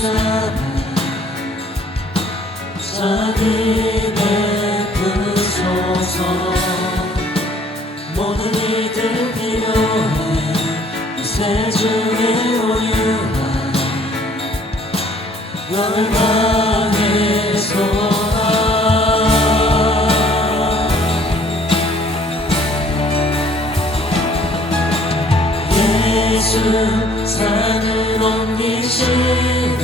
삼아 자비 베푸소서. 모든 이들 필요해 이 세중에 온유한 열방의 소망. 예수 산을 옮기시는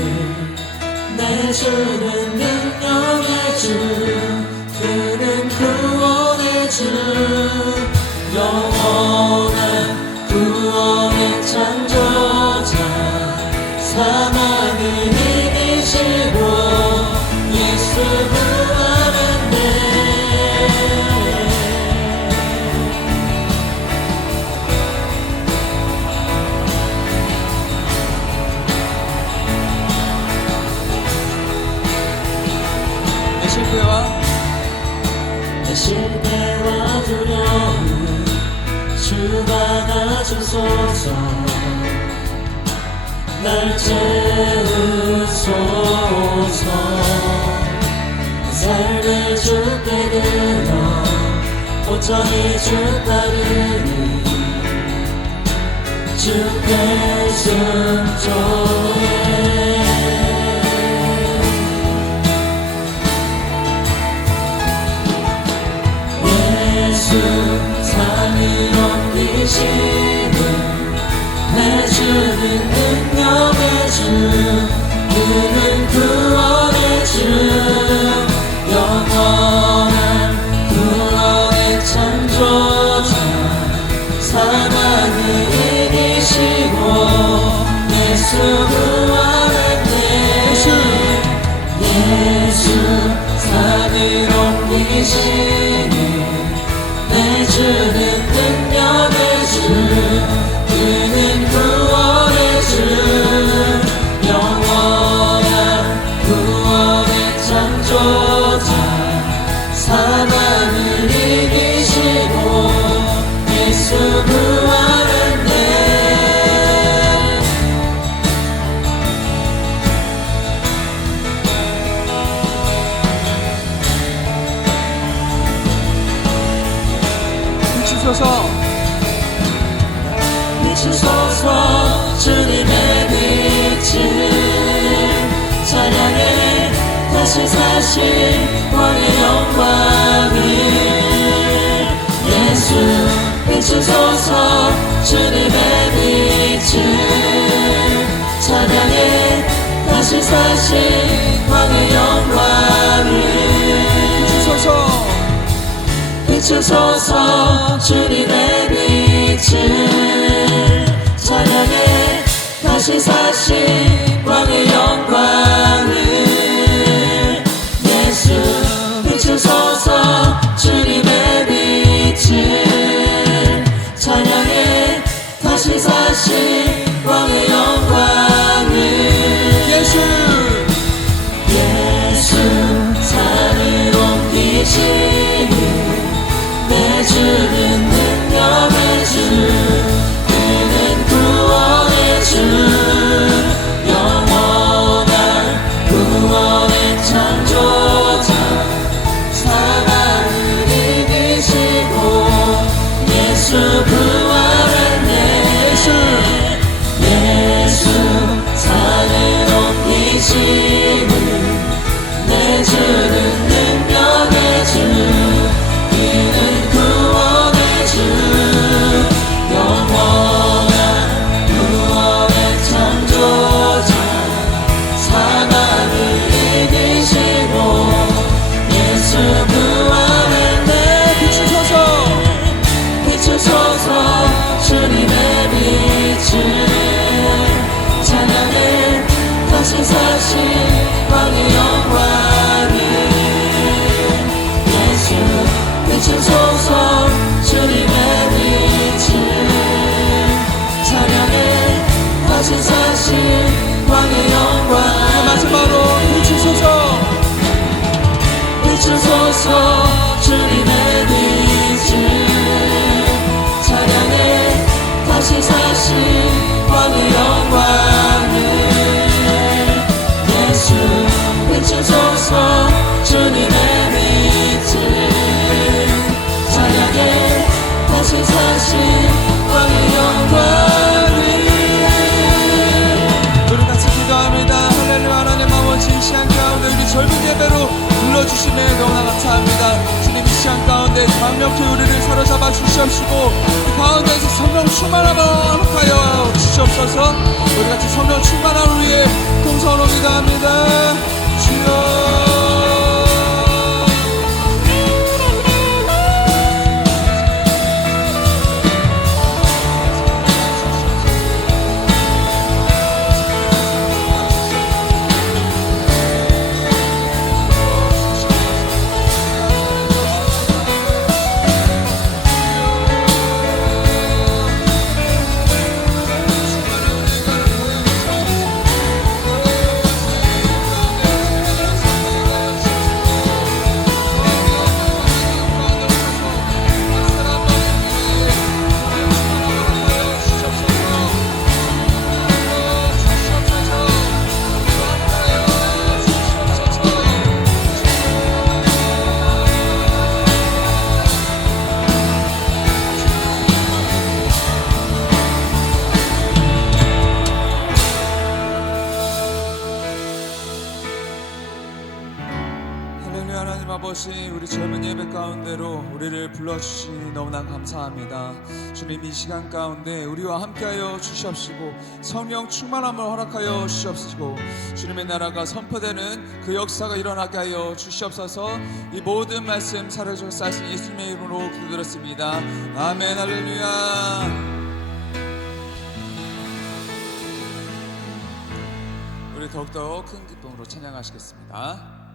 내주는 능력의 주, 그는 구원의 주, 영원한 구원의 창조자, 사망을 이기시고 예수 구하는데. 내 실패와 두려움 주가 가주소서. 날 채우소서. 삶을 주께 드려 온전히 주 따르니 주께 순종해. 예수 산을 옮기시는 내주는 능력의 주, 그는 구원의 주, 영원한 구원의 창조자, 사망을 이기시고 예수 구하는데. 예수 산을 옮기시는 내주는 능력의 주, 그는 구원의 주, 영원한 구원의 창조자, 사망을 이기시고 예수 구하는데. 비추소서 주님의 빛을 찬양해 다시 사신 왕의 영광을. 예수 비추소서 주님의 빛을 찬양해 다시 사신 왕의 영광을. 비추소서 주님의 빛을 찬양해 다시 사신 왕의 영광을. 예수 비추소서 주님의 빛을 찬양해 다시 사신 왕의 영광을. 예수 산을 옮기시는 내주는 능력의 주, 그는 구원의 주, 영원한 구원의 창조자, 사랑을 이기시고 예수 구하는데. 예수 산을 옮기시는 내주는 능력의 주, 그는 구원의 주, 영원한 구원의 창조자, 사망을 이기시고 예수 구하는데. 비추소서 주님의 빛을 찬양해 다시 사신 왕의 영광을. 비추소서 주님의 빛을 찬양해 다시 사신 왕의 영광. 마지막으로 비추소서 주님의 빛을 찬양해 다시 사신 왕의 영광을. 주심에 너무나 감사합니다. 주님 이 시간 가운데 강력히 우리를 사로잡아 주시옵시고 그 가운데에서 성령 충만함을 허락하여 주시옵소서. 우리 같이 성령 충만함을 위해 동서로 기도합니다. 주여 하나님 아버지, 우리 젊은 예배 가운데로 우리를 불러주시니 너무나 감사합니다. 주님 이 시간 가운데 우리와 함께하여 주시옵시고 성령 충만함을 허락하여 주시옵시고 주님의 나라가 선포되는 그 역사가 일어나게 하여 주시옵소서. 이 모든 말씀 살아주신 예수님의 이름으로 기도드렸습니다. 아멘. 할렐루야. 우리 더욱더 큰 기쁨으로 찬양하시겠습니다.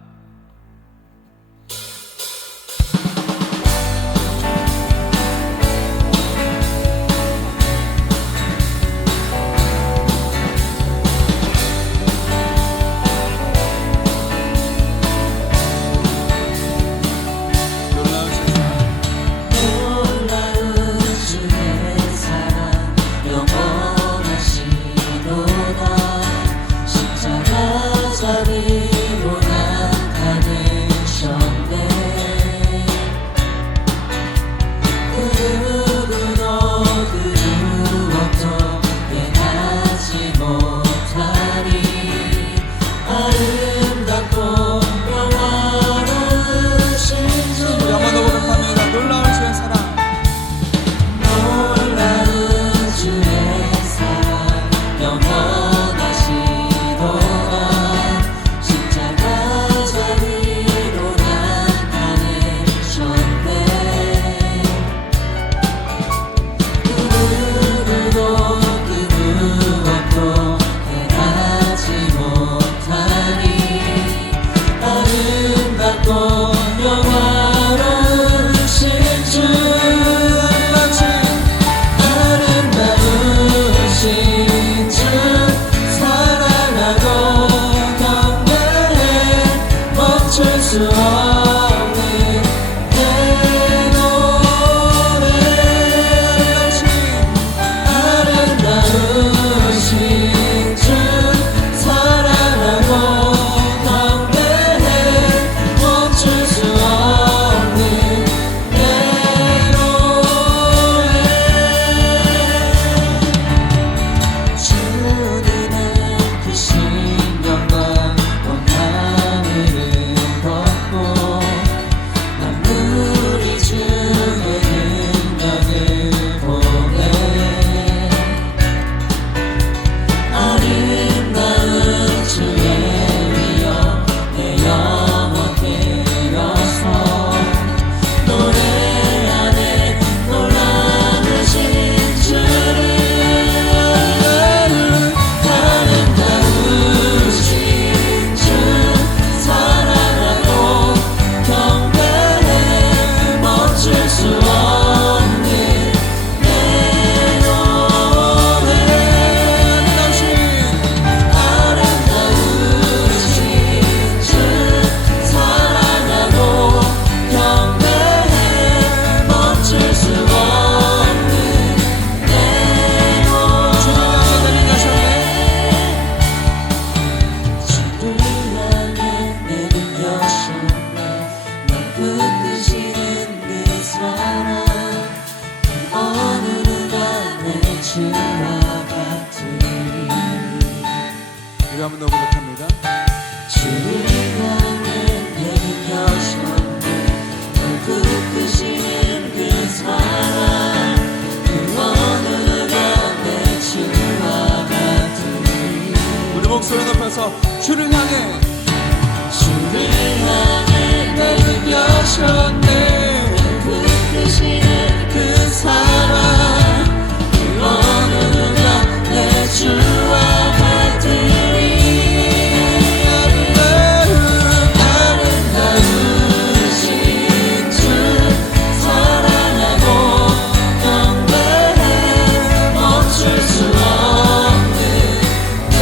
십자가 자리로 나 한번더 주를 향해 나를 여셨네. 부르시는 그 사랑, 그 어느 누가 내 주와 같으리. 아름다우신 주 사랑하고 경배해. 멈출 수 없는 내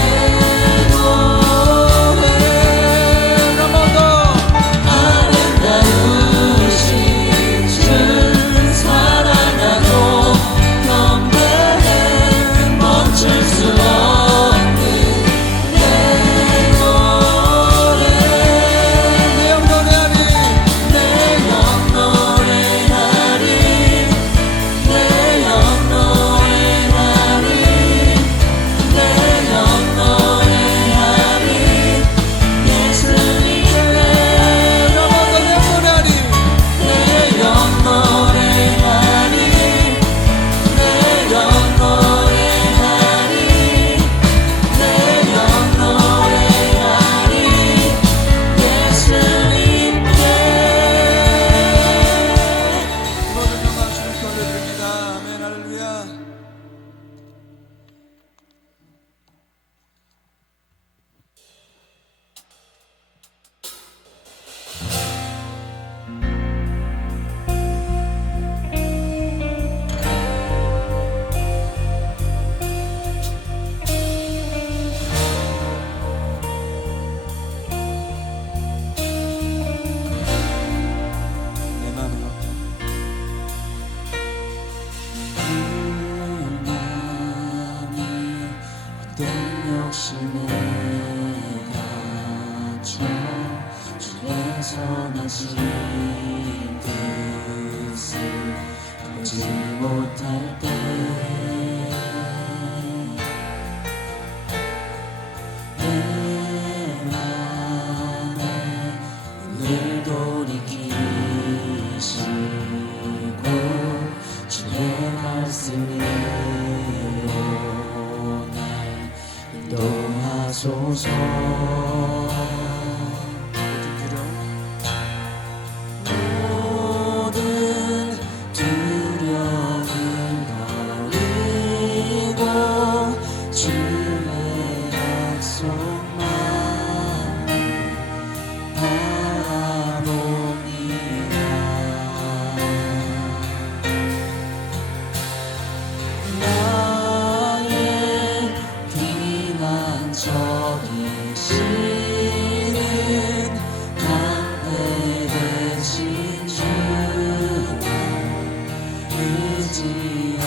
노래. 아름다우신 주 사랑하고 경배해. 멈출 수 없는 내 노래. 내 영 노래하리 내 영 노래하리. 내 영 노래하리. 내 영 노래하리. 예수님께 한번더 내 영 노래하리 내 영 노래하리. 내 영 노래하리. 내 영 노래하리. 예수님께. 모든 영광 주님께 올려드립니다. 아멘 할렐루야. 내 맘에 어떤 욕심에 갇혀 주의 선하신 뜻을 보지 못할 때 내 맘에 늘 돌이키시고 주의 말씀으로 날 인도하소서. 모든 두려움을 버리고 주의 약속만 바라봅니다. 나의 피난처이시는 강대 되신 주만 의지하리라.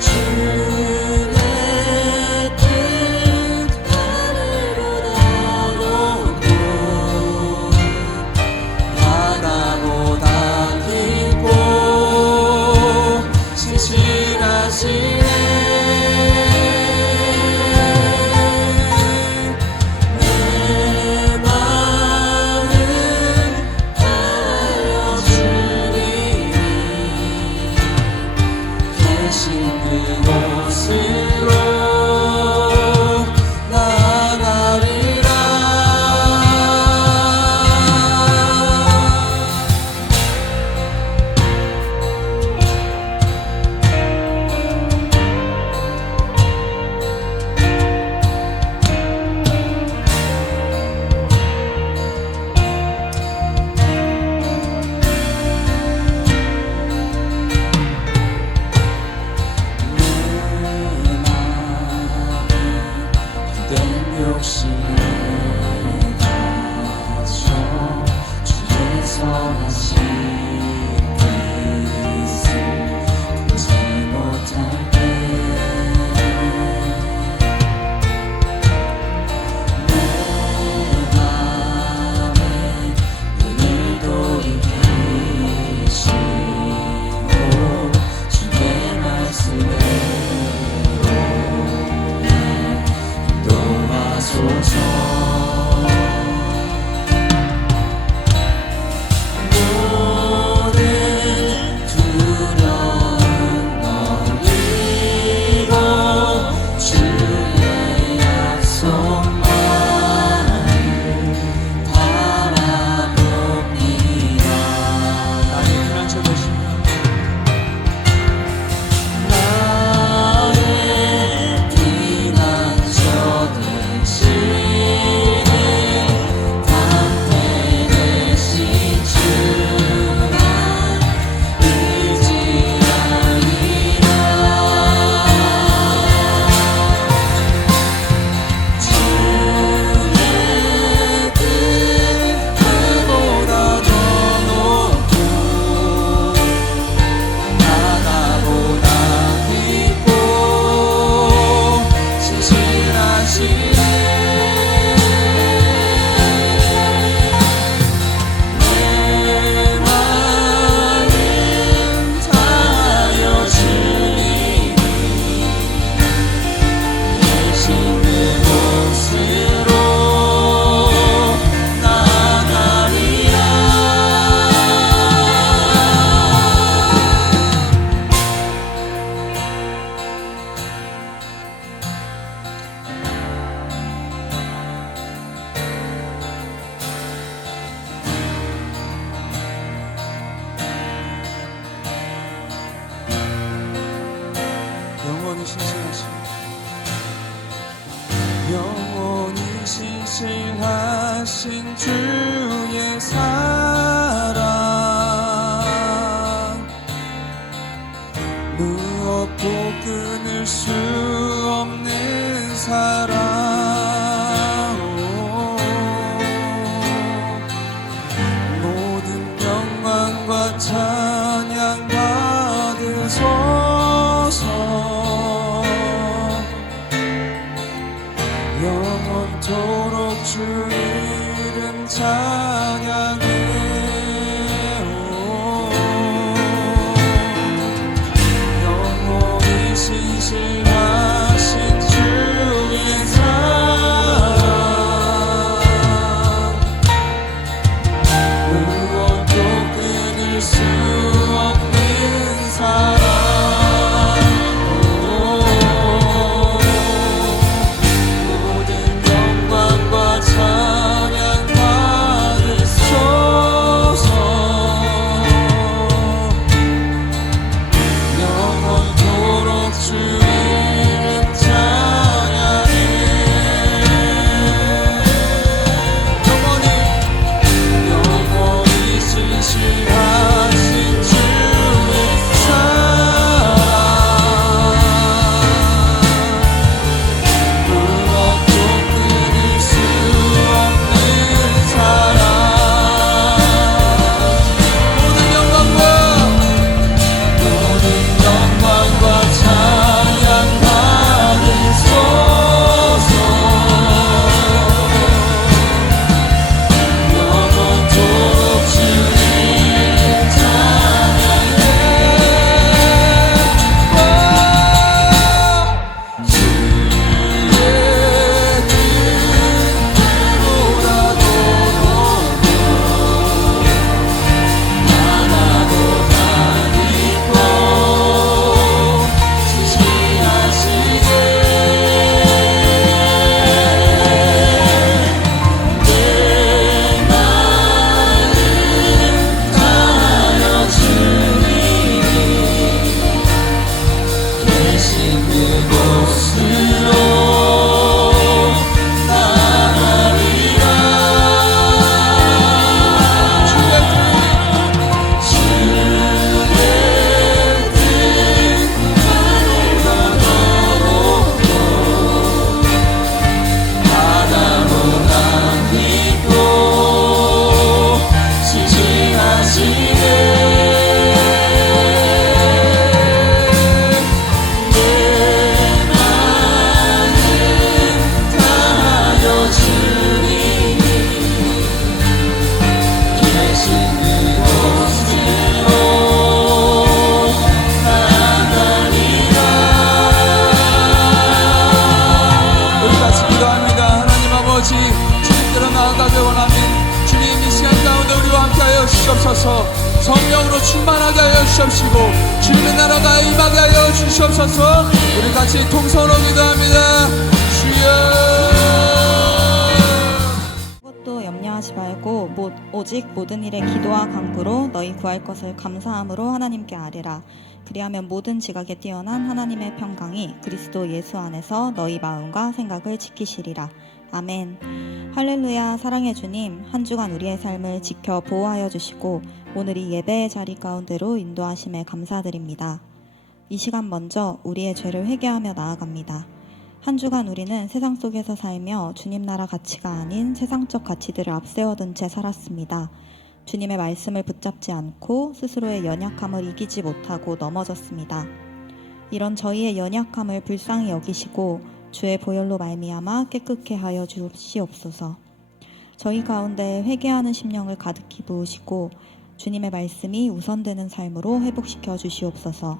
주의 뜻 하늘보다 높고 바다보다 깊고 신실하시네. 내 마음을 다하여 주님이 계신 그곳 영원히 신실하신 영원히 신실하신 주의 사랑 무엇도 끊을 수 없는 사랑 모든 영광과 찬양 받으소서 영원토록 주 이름 찬양해 영원히 신실하신 주의 사랑 무엇도 끊을 수 없는 사랑 찬양 받으소서 영원토록 주 이름 찬양해 영원히 신실하신 주의 사랑 무엇도 끊을 수 없는 사랑 모든 영광과 찬양 받으소서 영원토록 주 이름 찬양해 주님께로 나아가길 원하면 주님 이 시간 가운데 우리와 함께하여 주시옵소서 성령으로 충만하게 하여 주시옵시고 주님의 나라가 임하게 하여 주시옵소서 우리 같이 통성으로 기도합니다 주여 무엇도 염려하지 말고 오직 모든 일에 기도와 간구로 너희 구할 것을 감사함으로 하나님께 아뢰라. 그리하면 모든 지각에 뛰어난 하나님의 평강이 그리스도 예수 안에서 너희 마음과 생각을 지키시리라. 아멘. 할렐루야. 사랑의 주님, 한 주간 우리의 삶을 지켜 보호하여 주시고 오늘 이 예배의 자리 가운데로 인도하심에 감사드립니다. 이 시간 먼저 우리의 죄를 회개하며 나아갑니다. 한 주간 우리는 세상 속에서 살며 주님 나라 가치가 아닌 세상적 가치들을 앞세워둔 채 살았습니다. 주님의 말씀을 붙잡지 않고 스스로의 연약함을 이기지 못하고 넘어졌습니다. 이런 저희의 연약함을 불쌍히 여기시고 주의 보혈로 말미암아 깨끗게 하여 주시옵소서. 저희 가운데 회개하는 심령을 가득히 부으시고 주님의 말씀이 우선되는 삶으로 회복시켜 주시옵소서.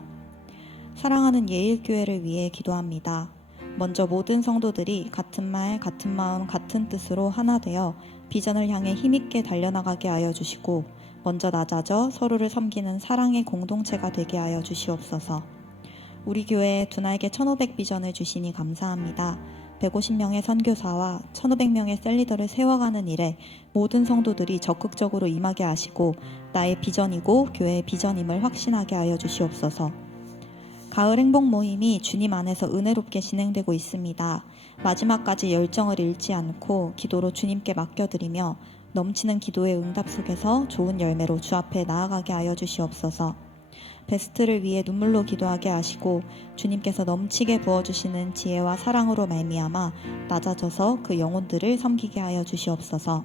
사랑하는 예일교회를 위해 기도합니다. 먼저 모든 성도들이 같은 말, 같은 마음, 같은 뜻으로 하나 되어 비전을 향해 힘있게 달려나가게 하여 주시고 먼저 낮아져 서로를 섬기는 사랑의 공동체가 되게 하여 주시옵소서. 우리 교회에 두 날개 1500 비전을 주시니 감사합니다. 150명의 선교사와 1500명의 셀리더를 세워가는 일에 모든 성도들이 적극적으로 임하게 하시고 나의 비전이고 교회의 비전임을 확신하게 하여 주시옵소서. 가을 행복 모임이 주님 안에서 은혜롭게 진행되고 있습니다. 마지막까지 열정을 잃지 않고 기도로 주님께 맡겨드리며 넘치는 기도의 응답 속에서 좋은 열매로 주 앞에 나아가게 하여 주시옵소서. 베스트를 위해 눈물로 기도하게 하시고 주님께서 넘치게 부어주시는 지혜와 사랑으로 말미암아 낮아져서 그 영혼들을 섬기게 하여 주시옵소서.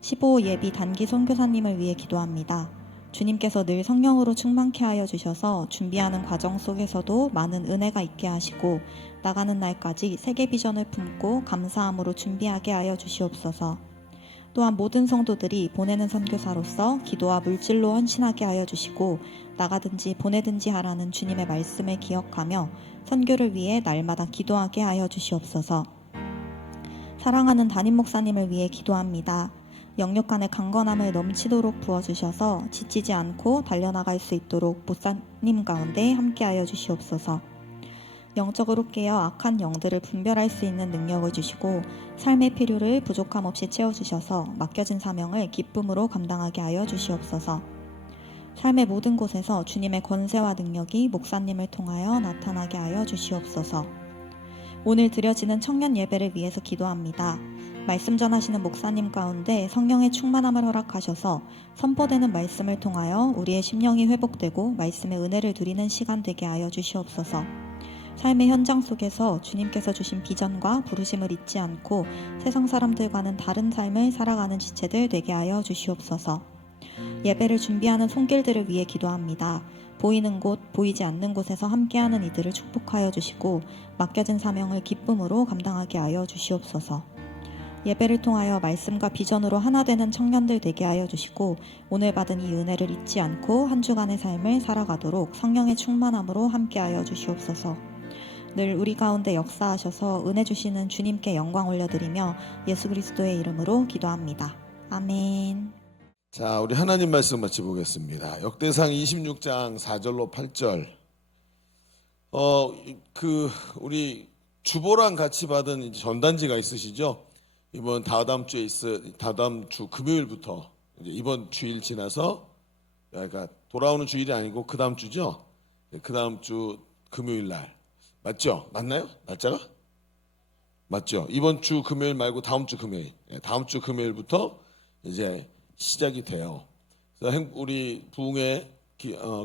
15 예비 단기 선교사님을 위해 기도합니다. 주님께서 늘 성령으로 충만케 하여 주셔서 준비하는 과정 속에서도 많은 은혜가 있게 하시고 나가는 날까지 세계 비전을 품고 감사함으로 준비하게 하여 주시옵소서. 또한 모든 성도들이 보내는 선교사로서 기도와 물질로 헌신하게 하여 주시고 나가든지 보내든지 하라는 주님의 말씀을 기억하며 선교를 위해 날마다 기도하게 하여 주시옵소서. 사랑하는 담임 목사님을 위해 기도합니다. 영육 간의 강건함을 넘치도록 부어주셔서 지치지 않고 달려나갈 수 있도록 목사님 가운데 함께하여 주시옵소서. 영적으로 깨어 악한 영들을 분별할 수 있는 능력을 주시고 삶의 필요를 부족함 없이 채워주셔서 맡겨진 사명을 기쁨으로 감당하게 하여 주시옵소서. 삶의 모든 곳에서 주님의 권세와 능력이 목사님을 통하여 나타나게 하여 주시옵소서. 오늘 드려지는 청년 예배를 위해서 기도합니다. 말씀 전하시는 목사님 가운데 성령의 충만함을 허락하셔서 선포되는 말씀을 통하여 우리의 심령이 회복되고 말씀의 은혜를 누리는 시간 되게 하여 주시옵소서. 삶의 현장 속에서 주님께서 주신 비전과 부르심을 잊지 않고 세상 사람들과는 다른 삶을 살아가는 지체들 되게 하여 주시옵소서. 예배를 준비하는 손길들을 위해 기도합니다. 보이는 곳, 보이지 않는 곳에서 함께하는 이들을 축복하여 주시고 맡겨진 사명을 기쁨으로 감당하게 하여 주시옵소서. 예배를 통하여 말씀과 비전으로 하나 되는 청년들 되게 하여 주시고 오늘 받은 이 은혜를 잊지 않고 한 주간의 삶을 살아가도록 성령의 충만함으로 함께하여 주시옵소서. 늘 우리 가운데 역사하셔서 은혜 주시는 주님께 영광 올려드리며 예수 그리스도의 이름으로 기도합니다. 아멘. 자, 우리 하나님 말씀 같이 보겠습니다. 역대상 26장 4절로 8절. 우리 주보랑 같이 받은 전단지가 있으시죠? 이번 다다음 주 금요일부터 이제 이번 주일 지나서, 그러니까 돌아오는 주일이 아니고 그 다음 주죠. 그 다음 주 금요일 날 맞죠? 맞나요? 날짜가? 맞죠? 이번 주 금요일 말고 다음 주 금요일, 다음 주 금요일부터 이제 시작이 돼요. 그래서 우리 부흥회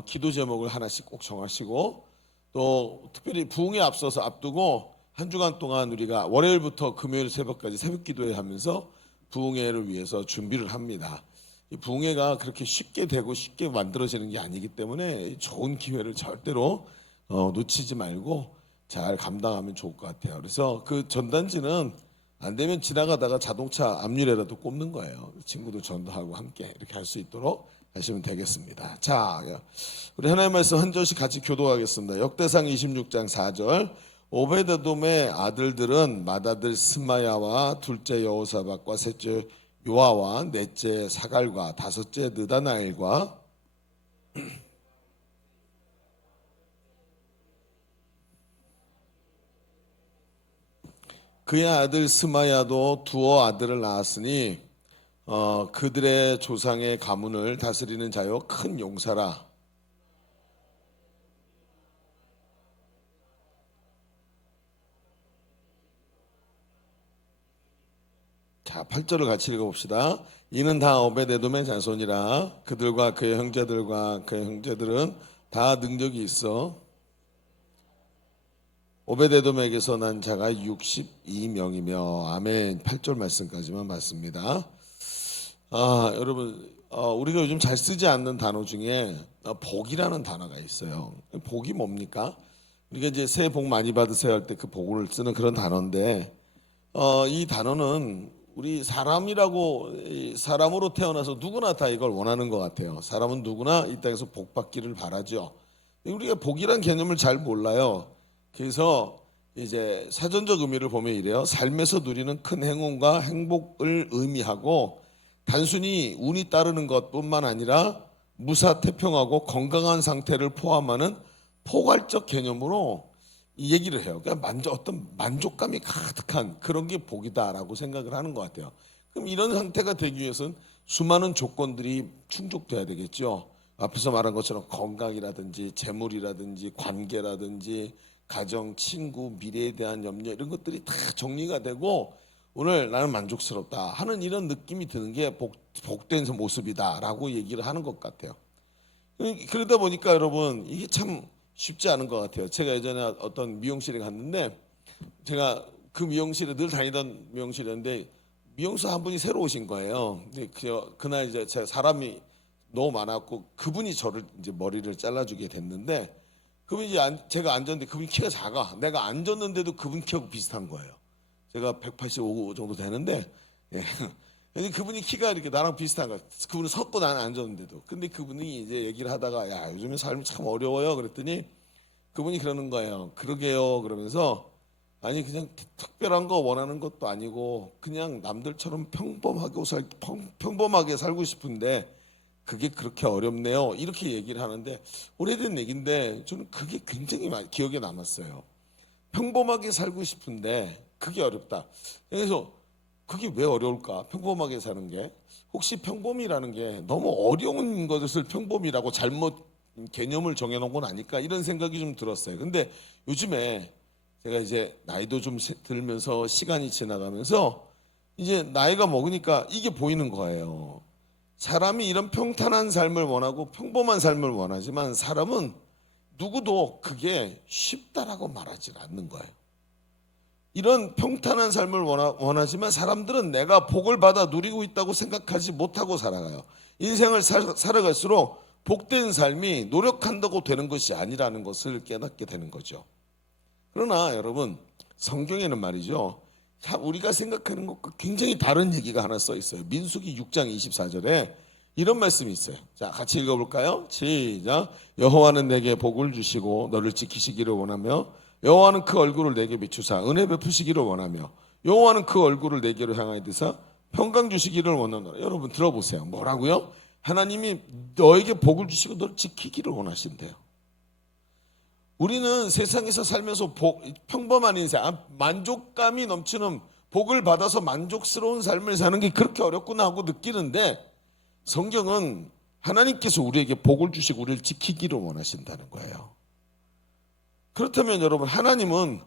기도 제목을 하나씩 꼭 정하시고 또 특별히 부흥회 앞서서 앞두고 한 주간 동안 우리가 월요일부터 금요일 새벽까지 새벽 기도회 하면서 부흥회를 위해서 준비를 합니다. 이 부흥회가 그렇게 쉽게 되고 쉽게 만들어지는 게 아니기 때문에 좋은 기회를 절대로 놓치지 말고 잘 감당하면 좋을 것 같아요. 그래서 그 전단지는 안 되면 지나가다가 자동차 앞유리라도 꼽는 거예요. 친구들 전도하고 함께 이렇게 할 수 있도록 하시면 되겠습니다. 자, 우리 하나님의 말씀 한 절씩 같이 교도하겠습니다. 역대상 26장 4절. 오베데돔의 아들들은 맏아들 스마야와 둘째 여호사밧과 셋째 요아와 넷째 사갈과 다섯째 느다나엘과 그의 아들 스마야도 두어 아들을 낳았으니 그들의 조상의 가문을 다스리는 자요 큰 용사라. 자, 8절을 같이 읽어봅시다. 이는 다 오베데돔의 자손이라. 그들과 그의 형제들과 그의 형제들은 다 능력이 있어 오베데돔에게서 난 자가 62명이며 아멘. 8절 말씀까지만 봤습니다. 여러분 우리가 요즘 잘 쓰지 않는 단어 중에 복이라는 단어가 있어요. 복이 뭡니까? 우리가 이제 새해 복 많이 받으세요 할 때 그 복을 쓰는 그런 단어인데 이 단어는 우리 사람으로 태어나서 누구나 다 이걸 원하는 것 같아요. 사람은 누구나 이 땅에서 복 받기를 바라죠. 우리가 복이란 개념을 잘 몰라요. 그래서 이제 사전적 의미를 보면 이래요. 삶에서 누리는 큰 행운과 행복을 의미하고 단순히 운이 따르는 것뿐만 아니라 무사태평하고 건강한 상태를 포함하는 포괄적 개념으로 이 얘기를 해요. 그러니까 어떤 만족감이 가득한 그런 게 복이다라고 생각을 하는 것 같아요. 그럼 이런 상태가 되기 위해서는 수많은 조건들이 충족돼야 되겠죠. 앞에서 말한 것처럼 건강이라든지 재물이라든지 관계라든지 가정, 친구, 미래에 대한 염려 이런 것들이 다 정리가 되고 오늘 나는 만족스럽다 하는 이런 느낌이 드는 게 복된 모습이다라고 얘기를 하는 것 같아요. 그러다 보니까 여러분 이게 참 쉽지 않은 것 같아요. 제가 예전에 어떤 미용실에 갔는데 제가 그 미용실에 늘 다니던 미용실이었는데 미용사 한 분이 새로 오신 거예요. 근데 그날 이제 제가 사람이 너무 많았고 그분이 저를 이제 머리를 잘라주게 됐는데 그분이 이제 제가 앉았는데 그분이 키가 작아. 내가 앉았는데도 그분 키하고 비슷한 거예요. 제가 185 정도 되는데 예. 근데 그분이 키가 이렇게 나랑 비슷한 거야. 그분은 섰고 나는 앉았는데도. 근데 그분이 이제 얘기를 하다가 야 요즘에 삶이 참 어려워요. 그랬더니 그분이 그러는 거예요. 그러게요. 그러면서 아니 그냥 특별한 거 원하는 것도 아니고 그냥 남들처럼 평범하게 살고 싶은데 그게 그렇게 어렵네요. 이렇게 얘기를 하는데 오래된 얘기인데 저는 그게 굉장히 많이 기억에 남았어요. 평범하게 살고 싶은데 그게 어렵다. 그래서 그게 왜 어려울까? 평범하게 사는 게 혹시 평범이라는 게 너무 어려운 것을 평범이라고 잘못 개념을 정해놓은 건 아닐까 이런 생각이 좀 들었어요. 근데 요즘에 제가 이제 나이도 좀 들면서 시간이 지나가면서 이제 나이가 먹으니까 이게 보이는 거예요. 사람이 이런 평탄한 삶을 원하고 평범한 삶을 원하지만 사람은 누구도 그게 쉽다라고 말하지 않는 거예요. 이런 평탄한 삶을 원하지만 사람들은 내가 복을 받아 누리고 있다고 생각하지 못하고 살아가요. 인생을 살아갈수록 복된 삶이 노력한다고 되는 것이 아니라는 것을 깨닫게 되는 거죠. 그러나 여러분 성경에는 말이죠. 우리가 생각하는 것과 굉장히 다른 얘기가 하나 써 있어요. 민수기 6장 24절에 이런 말씀이 있어요. 자, 같이 읽어볼까요? 시작. 여호와는 내게 복을 주시고 너를 지키시기를 원하며 여호와는 그 얼굴을 내게 비추사 은혜 베푸시기를 원하며 여호와는 그 얼굴을 내게로 향하여 드사 평강 주시기를 원하노라. 여러분 들어보세요. 뭐라고요? 하나님이 너에게 복을 주시고 너를 지키기를 원하신대요. 우리는 세상에서 살면서 평범한 인생, 만족감이 넘치는 복을 받아서 만족스러운 삶을 사는 게 그렇게 어렵구나 하고 느끼는데 성경은 하나님께서 우리에게 복을 주시고 우리를 지키기를 원하신다는 거예요. 그렇다면 여러분 하나님은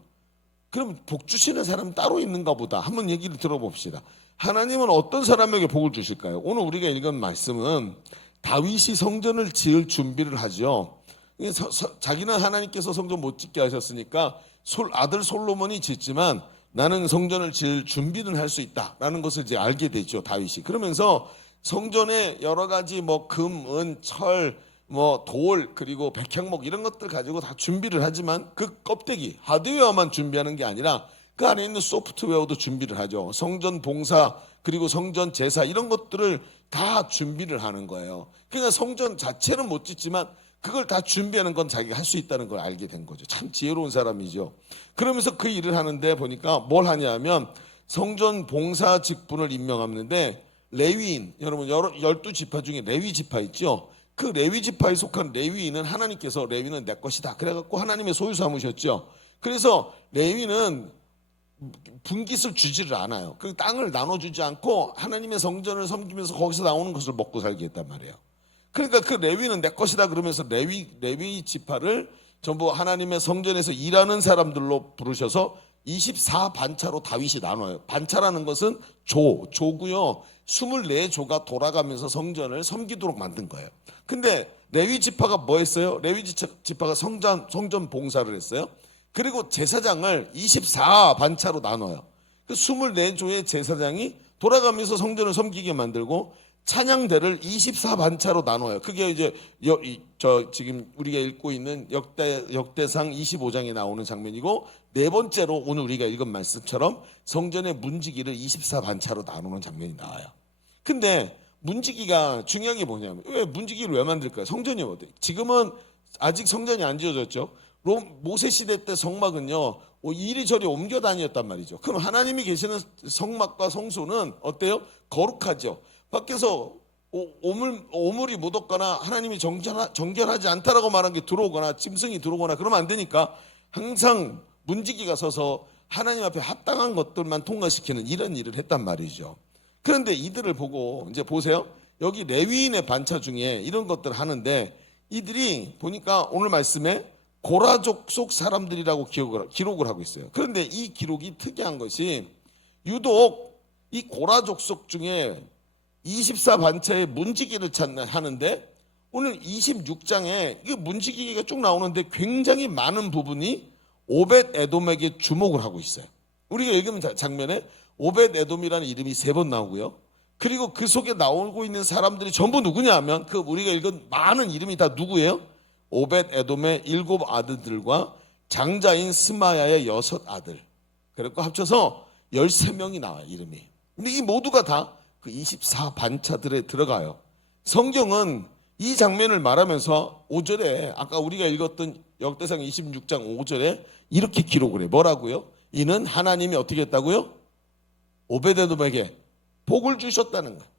그럼 복 주시는 사람 따로 있는가 보다 한번 얘기를 들어봅시다. 하나님은 어떤 사람에게 복을 주실까요? 오늘 우리가 읽은 말씀은 다윗이 성전을 지을 준비를 하죠. 자기는 하나님께서 성전 못 짓게 하셨으니까 아들 솔로몬이 짓지만 나는 성전을 지을 준비는 할 수 있다라는 것을 이제 알게 되죠. 다윗이. 그러면서 성전에 여러 가지 뭐 금, 은, 철, 뭐 돌 그리고 백향목 이런 것들 가지고 다 준비를 하지만 그 껍데기 하드웨어만 준비하는 게 아니라 그 안에 있는 소프트웨어도 준비를 하죠. 성전 봉사 그리고 성전 제사 이런 것들을 다 준비를 하는 거예요. 그냥 성전 자체는 못 짓지만 그걸 다 준비하는 건 자기가 할 수 있다는 걸 알게 된 거죠. 참 지혜로운 사람이죠. 그러면서 그 일을 하는데 보니까 뭘 하냐면 성전 봉사 직분을 임명하는데 레위인, 여러분 12지파 중에 레위 지파 있죠. 그 레위 지파에 속한 레위인은 하나님께서 레위는 내 것이다 그래갖고 하나님의 소유 삼으셨죠. 그래서 레위는 분깃을 주지를 않아요. 그 땅을 나눠주지 않고 하나님의 성전을 섬기면서 거기서 나오는 것을 먹고 살게 했단 말이에요. 그러니까 그 레위는 내 것이다 그러면서 레위 지파를 전부 하나님의 성전에서 일하는 사람들로 부르셔서 24반차로 다윗이 나눠요. 반차라는 것은 조고요. 24조가 돌아가면서 성전을 섬기도록 만든 거예요. 근데 레위 지파가 뭐 했어요? 레위 지파가 성전 봉사를 했어요. 그리고 제사장을 24반차로 나눠요. 그 24조의 제사장이 돌아가면서 성전을 섬기게 만들고 찬양대를 24반차로 나눠요. 그게 이제 지금 우리가 읽고 있는 역대상 25장에 나오는 장면이고 네 번째로 오늘 우리가 읽은 말씀처럼 성전의 문지기를 24반차로 나누는 장면이 나와요. 근데 문지기가 중요한 게 뭐냐면 왜 문지기를 왜 만들까요? 성전이 어때? 지금은 아직 성전이 안 지어졌죠. 모세 시대 때 성막은요 이리저리 옮겨 다녔단 말이죠. 그럼 하나님이 계시는 성막과 성소는 어때요? 거룩하죠. 밖에서 오물이 묻었거나 하나님이 정결하지 않다라고 말한 게 들어오거나 짐승이 들어오거나 그러면 안 되니까 항상 문지기가 서서 하나님 앞에 합당한 것들만 통과시키는 이런 일을 했단 말이죠. 그런데 이들을 보고 이제 보세요. 여기 레위인의 반차 중에 이런 것들을 하는데 이들이 보니까 오늘 말씀에 고라족 속 사람들이라고 기록을 하고 있어요. 그런데 이 기록이 특이한 것이 유독 이 고라족 속 중에 24반차의 문지기를 하는데 오늘 26장에 이 문지기가 쭉 나오는데 굉장히 많은 부분이 오벳 에돔에게 주목을 하고 있어요. 우리가 읽으면 장면에 오벳 에돔이라는 이름이 3번 나오고요. 그리고 그 속에 나오고 있는 사람들이 전부 누구냐 하면 그 우리가 읽은 많은 이름이 다 누구예요? 오벳 에돔의 7 아들들과 장자인 스마야의 6 아들. 그리고 합쳐서 13명이 나와요, 이름이. 근데 이 모두가 다 그 24반차들에 들어가요. 성경은 이 장면을 말하면서 5절에 아까 우리가 읽었던 역대상 26장 5절에 이렇게 기록을 해. 뭐라고요? 이는 하나님이 어떻게 했다고요? 오벳에돔에게 복을 주셨다는 거예요.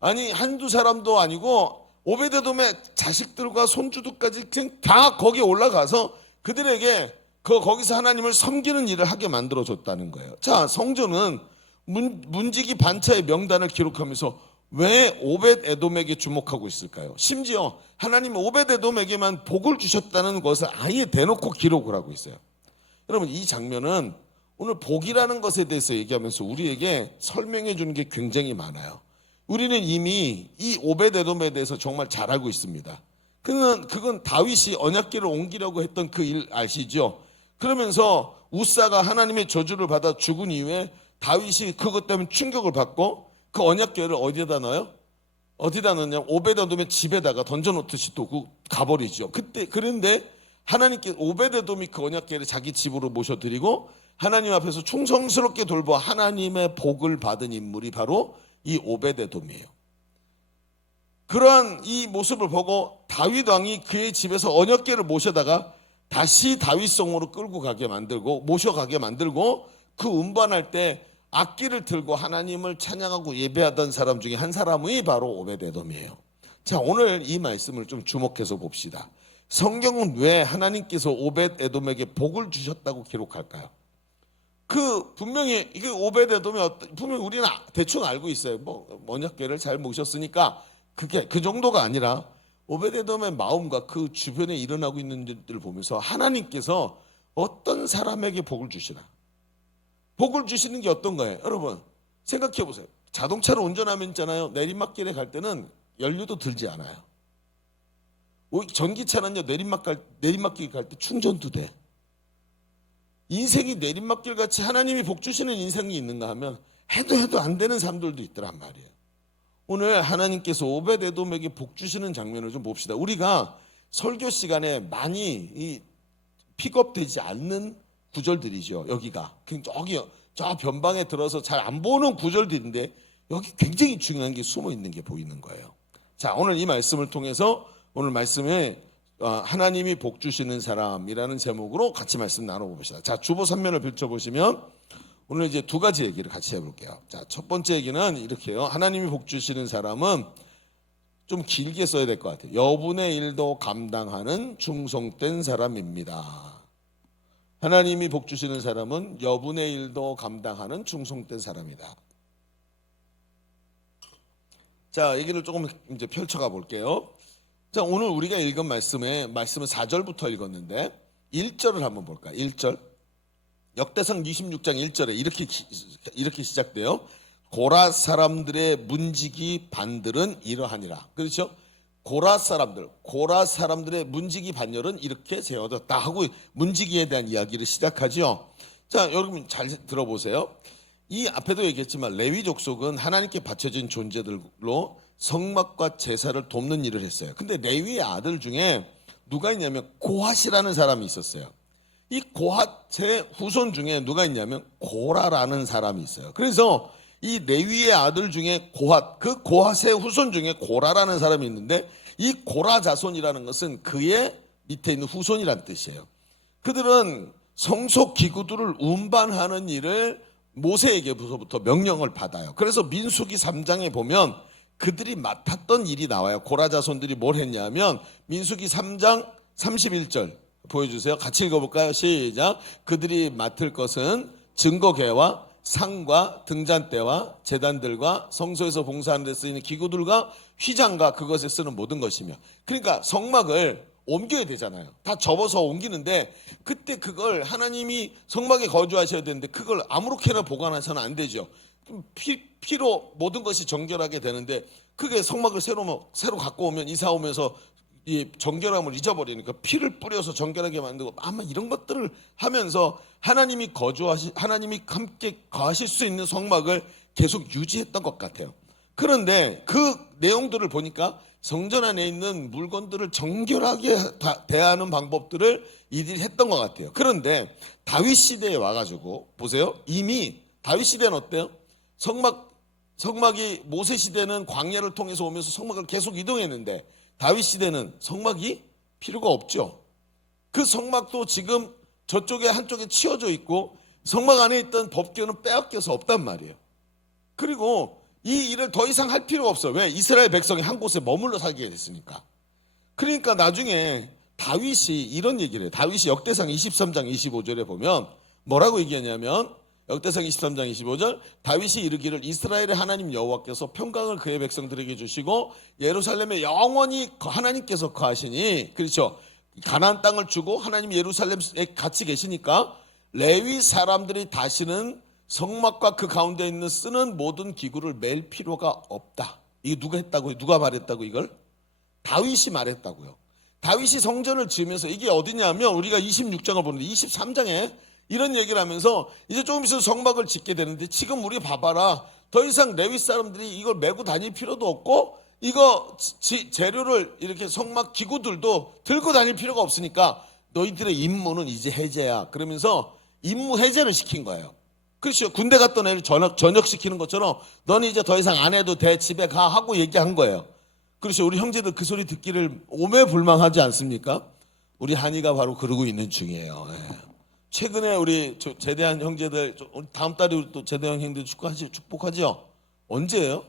아니 한두 사람도 아니고 오벳에돔의 자식들과 손주들까지 그냥 다 거기에 올라가서 그들에게 거기서 하나님을 섬기는 일을 하게 만들어줬다는 거예요. 자, 성전은 문지기 반차의 명단을 기록하면서 왜 오벳에돔에게 주목하고 있을까요? 심지어 하나님은 오벳에돔에게만 복을 주셨다는 것을 아예 대놓고 기록을 하고 있어요. 여러분, 이 장면은 오늘 복이라는 것에 대해서 얘기하면서 우리에게 설명해 주는 게 굉장히 많아요. 우리는 이미 이 오벳에돔에 대해서 정말 잘 알고 있습니다. 그건 다윗이 언약궤를 옮기려고 했던 그 일 아시죠? 그러면서 우사가 하나님의 저주를 받아 죽은 이후에 다윗이 그것 때문에 충격을 받고 그 언약궤를 어디에다 넣어요? 어디다 넣냐? 오벳에돔의 집에다가 던져놓듯이 또 가버리죠. 그런데 하나님께 오벳에돔이 그 언약궤를 자기 집으로 모셔드리고 하나님 앞에서 충성스럽게 돌보 하나님의 복을 받은 인물이 바로 이 오벳에돔이에요. 그러한 이 모습을 보고 다윗 왕이 그의 집에서 언약궤를 모셔다가 다시 다윗성으로 끌고 가게 만들고 모셔가게 만들고 그 운반할 때 악기를 들고 하나님을 찬양하고 예배하던 사람 중에 한 사람이 바로 오벳에돔이에요. 자, 오늘 이 말씀을 좀 주목해서 봅시다. 성경은 왜 하나님께서 오벳에돔에게 복을 주셨다고 기록할까요? 분명히 이게 오벳에돔이 분명히 우리는 대충 알고 있어요. 언약궤를 잘 모셨으니까 그게 그 정도가 아니라 오벳에돔의 마음과 그 주변에 일어나고 있는 일들을 보면서 하나님께서 어떤 사람에게 복을 주시나? 복을 주시는 게 어떤 거예요? 여러분 생각해 보세요. 자동차를 운전하면 있잖아요. 내리막길에 갈 때는 연료도 들지 않아요. 전기차는요 내리막길 갈 때 충전도 돼. 인생이 내리막길 같이 하나님이 복 주시는 인생이 있는가 하면 해도 안 되는 사람들도 있더란 말이에요. 오늘 하나님께서 오벳에돔에게 복 주시는 장면을 좀 봅시다. 우리가 설교 시간에 많이 픽업되지 않는 구절들이죠. 여기가 저기 저 변방에 들어서 잘 안 보는 구절들인데 여기 굉장히 중요한 게 숨어 있는 게 보이는 거예요. 자, 오늘 이 말씀을 통해서 오늘 말씀에 하나님이 복 주시는 사람이라는 제목으로 같이 말씀 나눠봅시다. 자, 주보 3면을 펼쳐보시면 오늘 이제 2가지 얘기를 같이 해볼게요. 자, 첫 번째 얘기는 이렇게요. 하나님이 복 주시는 사람은 좀 길게 써야 될 것 같아요. 여분의 일도 감당하는 충성된 사람입니다. 하나님이 복 주시는 사람은 여분의 일도 감당하는 충성된 사람이다. 자, 얘기를 조금 이제 펼쳐가 볼게요. 자, 오늘 우리가 읽은 말씀은 4절부터 읽었는데 1절을 한번 볼까요? 1절. 역대상 26장 1절에 이렇게 시작돼요. 고라 사람들의 문지기 반들은 이러하니라. 그렇죠? 고라 사람들의 문지기 반열은 이렇게 세워졌다 하고 문지기에 대한 이야기를 시작하죠. 자, 여러분 잘 들어보세요. 이 앞에도 얘기했지만 레위 족속은 하나님께 바쳐진 존재들로 성막과 제사를 돕는 일을 했어요. 근데 레위의 아들 중에 누가 있냐면 고핫이라는 사람이 있었어요. 이 고핫의 후손 중에 누가 있냐면 고라라는 사람이 있어요. 그래서 이 레위의 아들 중에 그 고핫의 후손 중에 고라라는 사람이 있는데 이 고라 자손이라는 것은 그의 밑에 있는 후손이란 뜻이에요. 그들은 성소 기구들을 운반하는 일을 모세에게부터 명령을 받아요. 그래서 민수기 3장에 보면 그들이 맡았던 일이 나와요. 고라 자손들이 뭘 했냐면 민수기 3장 31절 보여주세요. 같이 읽어볼까요? 시작. 그들이 맡을 것은 증거궤와 상과 등잔대와 제단들과 성소에서 봉사하는 데 쓰이는 기구들과 휘장과 그것에 쓰는 모든 것이며, 그러니까 성막을 옮겨야 되잖아요. 다 접어서 옮기는데 그때 그걸 하나님이 성막에 거주하셔야 되는데 그걸 아무렇게나 보관해서는 안 되죠. 피로 모든 것이 정결하게 되는데, 그게 성막을 새로 갖고 오면, 이사 오면서 이 정결함을 잊어버리니까 피를 뿌려서 정결하게 만들고, 아마 이런 것들을 하면서 하나님이 함께 거하실 수 있는 성막을 계속 유지했던 것 같아요. 그런데 그 내용들을 보니까 성전 안에 있는 물건들을 정결하게 대하는 방법들을 이들이 했던 것 같아요. 그런데 다윗 시대에 와가지고 보세요. 이미 다윗 시대는 어때요? 성막이 모세 시대는 광야를 통해서 오면서 성막을 계속 이동했는데, 다윗 시대는 성막이 필요가 없죠. 그 성막도 지금 저쪽에 한쪽에 치워져 있고 성막 안에 있던 법궤는 빼앗겨서 없단 말이에요. 그리고 이 일을 더 이상 할 필요가 없어요. 왜? 이스라엘 백성이 한 곳에 머물러 살게 됐으니까. 그러니까 나중에 다윗이 이런 얘기를 해요. 다윗이 역대상 23장 25절에 보면 뭐라고 얘기하냐면, 역대상 23장 25절, 다윗이 이르기를 이스라엘의 하나님 여호와께서 평강을 그의 백성들에게 주시고 예루살렘에 영원히 하나님께서 거하시니, 그렇죠, 가나안 땅을 주고 하나님 예루살렘에 같이 계시니까 레위 사람들이 다시는 성막과 그 가운데 있는 쓰는 모든 기구를 맬 필요가 없다. 이게 누가 했다고요? 누가 말했다고? 이걸 다윗이 말했다고요. 다윗이 성전을 지으면서, 이게 어디냐면 우리가 26장을 보는데 23장에 이런 얘기를 하면서 이제 조금 있어서 성막을 짓게 되는데, 지금 우리 봐봐라, 더 이상 레위 사람들이 이걸 메고 다닐 필요도 없고 이거 재료를 이렇게 성막 기구들도 들고 다닐 필요가 없으니까 너희들의 임무는 이제 해제야. 그러면서 임무 해제를 시킨 거예요. 그렇죠. 군대 갔던 애를 전역시키는 것처럼 너는 이제 더 이상 안 해도 돼, 집에 가 하고 얘기한 거예요. 그렇죠. 우리 형제들 그 소리 듣기를 오매불망하지 않습니까? 우리 한이가 바로 그러고 있는 중이에요. 최근에 우리 제대한 형제들, 다음 달에 우리 또 제대한 형제들 축복하죠? 언제예요?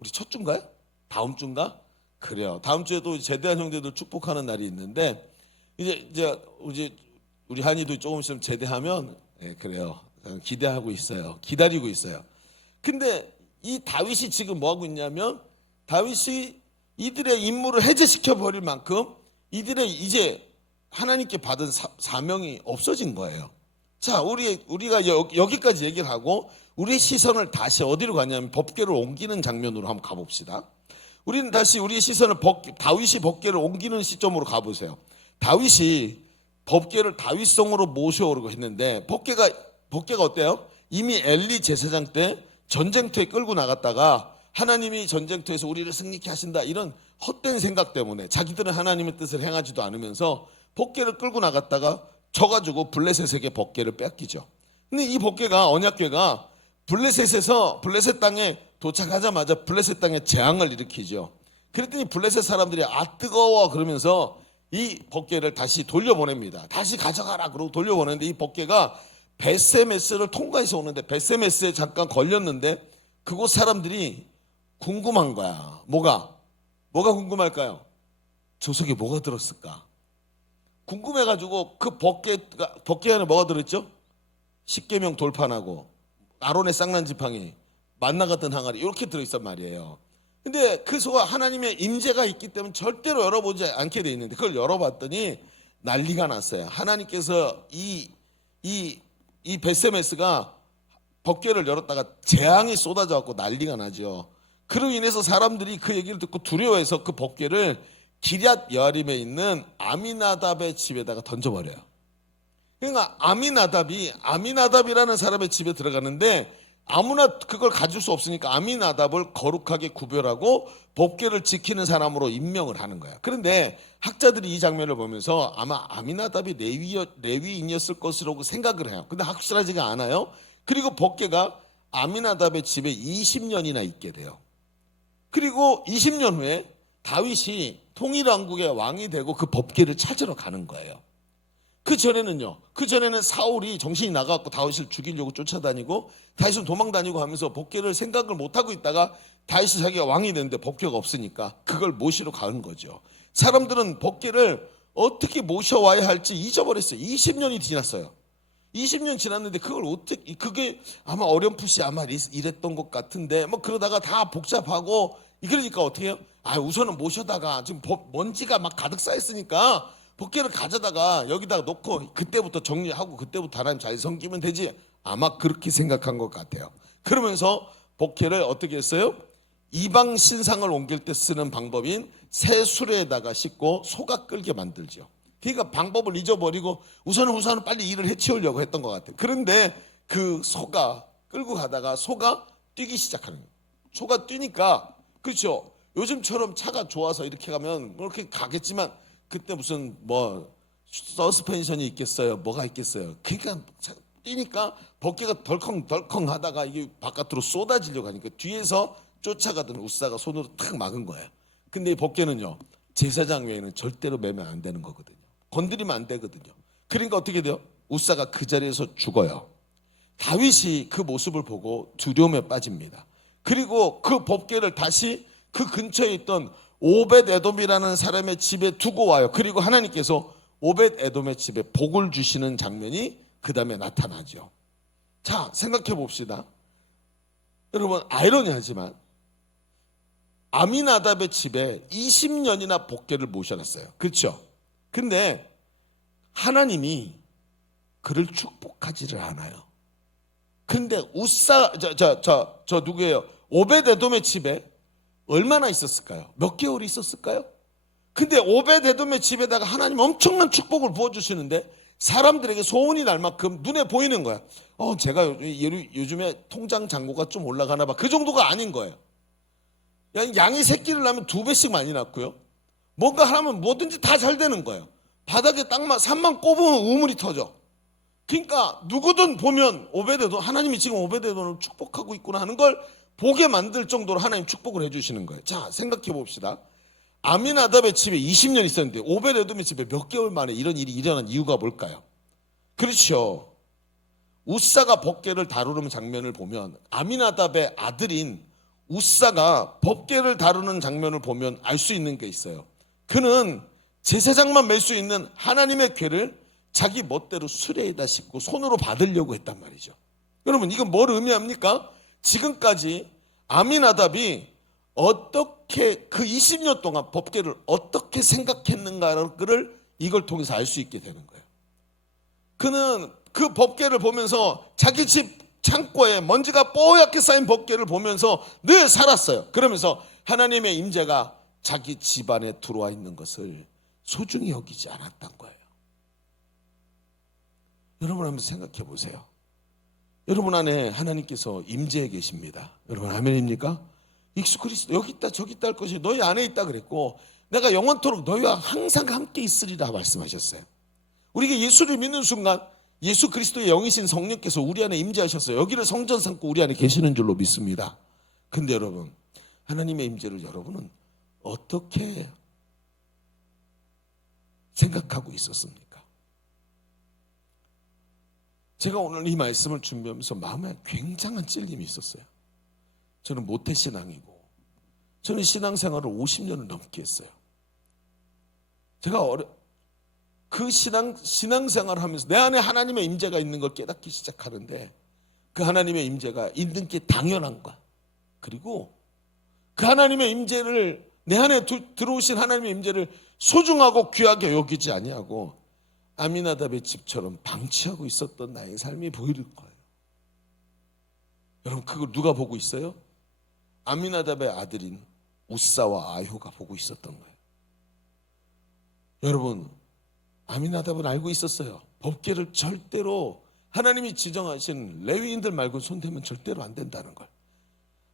우리 첫 주인가요? 다음 주인가? 그래요. 다음 주에도 제대한 형제들 축복하는 날이 있는데, 이제 우리 한이도 조금 있으면 제대하면, 그래요. 기대하고 있어요. 기다리고 있어요. 근데 이 다윗이 지금 뭐 하고 있냐면, 다윗이 이들의 임무를 해제시켜 버릴 만큼 이들의 이제 하나님께 받은 사명이 없어진 거예요. 자, 우리가 여기까지 얘기를 하고 우리의 시선을 다시 어디로 가냐면 법궤를 옮기는 장면으로 한번 가봅시다. 우리는 다시 우리의 시선을 다윗이 법궤를 옮기는 시점으로 가보세요. 다윗이 법궤를 다윗성으로 모셔오려고 했는데, 법궤가 어때요? 이미 엘리 제사장 때 전쟁터에 끌고 나갔다가 하나님이 전쟁터에서 우리를 승리케 하신다, 이런 헛된 생각 때문에 자기들은 하나님의 뜻을 행하지도 않으면서 법궤를 끌고 나갔다가 져가지고 블레셋에게 법궤를 뺏기죠. 근데 이 법궤가, 언약궤가 블레셋 땅에 도착하자마자 블레셋 땅에 재앙을 일으키죠. 그랬더니 블레셋 사람들이 뜨거워 그러면서 이 법궤를 다시 돌려보냅니다. 다시 가져가라 그러고 돌려보내는데, 이 법궤가 베세메스를 통과해서 오는데 베세메스에 잠깐 걸렸는데 그곳 사람들이 궁금한 거야. 뭐가 궁금할까요? 저 속에 뭐가 들었을까? 궁금해가지고 그 법궤 안에 뭐가 들었죠? 십계명 돌판하고 아론의 쌍난 지팡이, 만나 같은 항아리, 이렇게 들어있단 말이에요. 근데 그 속에 하나님의 임재가 있기 때문에 절대로 열어보지 않게 돼 있는데, 그걸 열어봤더니 난리가 났어요. 하나님께서 이 베세메스가 법궤를 열었다가 재앙이 쏟아져 갖고 난리가 나죠. 그로 인해서 사람들이 그 얘기를 듣고 두려워해서 그 법궤를 기럇 여아림에 있는 아미나답의 집에다가 던져버려요. 그러니까 아미나답이라는 사람의 집에 들어가는데, 아무나 그걸 가질 수 없으니까 아미나답을 거룩하게 구별하고 법궤를 지키는 사람으로 임명을 하는 거야. 그런데 학자들이 이 장면을 보면서 아마 아미나답이 레위인이었을 것이라고 생각을 해요. 근데 확실하지가 않아요. 그리고 법궤가 아미나답의 집에 20년이나 있게 돼요. 그리고 20년 후에 다윗이 통일왕국의 왕이 되고 그 법궤를 찾으러 가는 거예요. 그 전에는 사울이 정신이 나가고 다윗을 죽이려고 쫓아다니고 다윗은 도망다니고 하면서 법궤를 생각을 못하고 있다가 다윗이 자기가 왕이 됐는데 법궤가 없으니까 그걸 모시러 가는 거죠. 사람들은 법궤를 어떻게 모셔와야 할지 잊어버렸어요. 20년이 지났어요. 20년 지났는데 그걸 어떻게, 그게 아마 어렴풋이 아마 이랬던 것 같은데 뭐 그러다가 다 복잡하고, 그러니까 어떻게 해요? 우선은 모셔다가 지금 먼지가 막 가득 쌓였으니까 법궤를 가져다가 여기다가 놓고 그때부터 정리하고 그때부터 하나님 잘 섬기면 되지. 아마 그렇게 생각한 것 같아요. 그러면서 법궤를 어떻게 했어요? 이방 신상을 옮길 때 쓰는 방법인 새 수레에다가 싣고 소가 끌게 만들죠. 그러니까 방법을 잊어버리고 우선은 빨리 일을 해치우려고 했던 것 같아요. 그런데 그 소가 끌고 가다가 소가 뛰기 시작하는 거예요. 소가 뛰니까, 그렇죠, 요즘처럼 차가 좋아서 이렇게 가면 뭐 이렇게 가겠지만 그때 무슨 뭐 서스펜션이 있겠어요? 뭐가 있겠어요? 그러니까 뛰니까 법궤가 덜컹덜컹 하다가 이게 바깥으로 쏟아지려고 하니까 뒤에서 쫓아가던 우사가 손으로 탁 막은 거예요. 근데 이 법궤는요, 제사장 외에는 절대로 매면 안 되는 거거든요. 건드리면 안 되거든요. 그러니까 어떻게 돼요? 우사가 그 자리에서 죽어요. 다윗이 그 모습을 보고 두려움에 빠집니다. 그리고 그 법궤를 다시 그 근처에 있던 오벳 에돔이라는 사람의 집에 두고 와요. 그리고 하나님께서 오벳 에돔의 집에 복을 주시는 장면이 그 다음에 나타나죠. 자, 생각해 봅시다. 여러분, 아이러니하지만 아미나답의 집에 20년이나 법궤를 모셔놨어요. 그렇죠? 근데 하나님이 그를 축복하지를 않아요. 근데 우사, 저 누구예요? 오벳 에돔의 집에 얼마나 있었을까요? 몇 개월이 있었을까요? 근데 오벳 에돔의 집에다가 하나님 엄청난 축복을 부어주시는데 사람들에게 소문이 날 만큼 눈에 보이는 거야. 제가 요즘에 통장 잔고가 좀 올라가나 봐. 그 정도가 아닌 거예요. 양이 새끼를 낳으면 2배씩 많이 낳고요. 뭔가 하면 뭐든지 다 잘 되는 거예요. 바닥에 땅만 산만 꼽으면 우물이 터져. 그러니까 누구든 보면 오벳에돔, 하나님이 지금 오벳에돔을 축복하고 있구나 하는 걸 보게 만들 정도로 하나님 축복을 해주시는 거예요. 자, 생각해 봅시다. 아미나답의 집에 20년 있었는데 오벳에돔의 집에 몇 개월 만에 이런 일이 일어난 이유가 뭘까요? 그렇죠. 우사가 법궤를 다루는 장면을 보면, 아미나답의 아들인 우사가 법궤를 다루는 장면을 보면 알 수 있는 게 있어요. 그는 제사장만 맬 수 있는 하나님의 궤를 자기 멋대로 수레에다 싣고 손으로 받으려고 했단 말이죠. 여러분, 이건 뭘 의미합니까? 지금까지 아미나답이 어떻게 그 20년 동안 법궤를 어떻게 생각했는가를 이걸 통해서 알 수 있게 되는 거예요. 그는 그 법궤를 보면서 자기 집 창고에 먼지가 뽀얗게 쌓인 법궤를 보면서 늘 살았어요. 그러면서 하나님의 임재가 자기 집안에 들어와 있는 것을 소중히 여기지 않았던 거예요. 여러분 한번 생각해 보세요. 여러분 안에 하나님께서 임재해 계십니다. 여러분 아멘입니까? 예수 그리스도 여기 있다 저기 있다 할 것이 너희 안에 있다 그랬고, 내가 영원토록 너희와 항상 함께 있으리라 말씀하셨어요. 우리가 예수를 믿는 순간 예수 그리스도의 영이신 성령께서 우리 안에 임재하셨어요. 여기를 성전 삼고 우리 안에 계시는 줄로 믿습니다. 근데 여러분, 하나님의 임재를 여러분은 어떻게 생각하고 있었습니까? 제가 오늘 이 말씀을 준비하면서 마음에 굉장한 찔림이 있었어요. 저는 모태신앙이고, 저는 신앙생활을 50년을 넘게 했어요. 제가 그 신앙생활을 하면서 내 안에 하나님의 임재가 있는 걸 깨닫기 시작하는데, 그 하나님의 임재가 있는 게 당연한 것, 그리고 그 하나님의 임재를, 내 안에 들어오신 하나님의 임재를 소중하고 귀하게 여기지 아니하고 아미나답의 집처럼 방치하고 있었던 나의 삶이 보일 거예요. 여러분, 그걸 누가 보고 있어요? 아미나답의 아들인 우사와 아효가 보고 있었던 거예요. 여러분, 아미나답은 알고 있었어요. 법궤를 절대로 하나님이 지정하신 레위인들 말고 손대면 절대로 안 된다는 걸.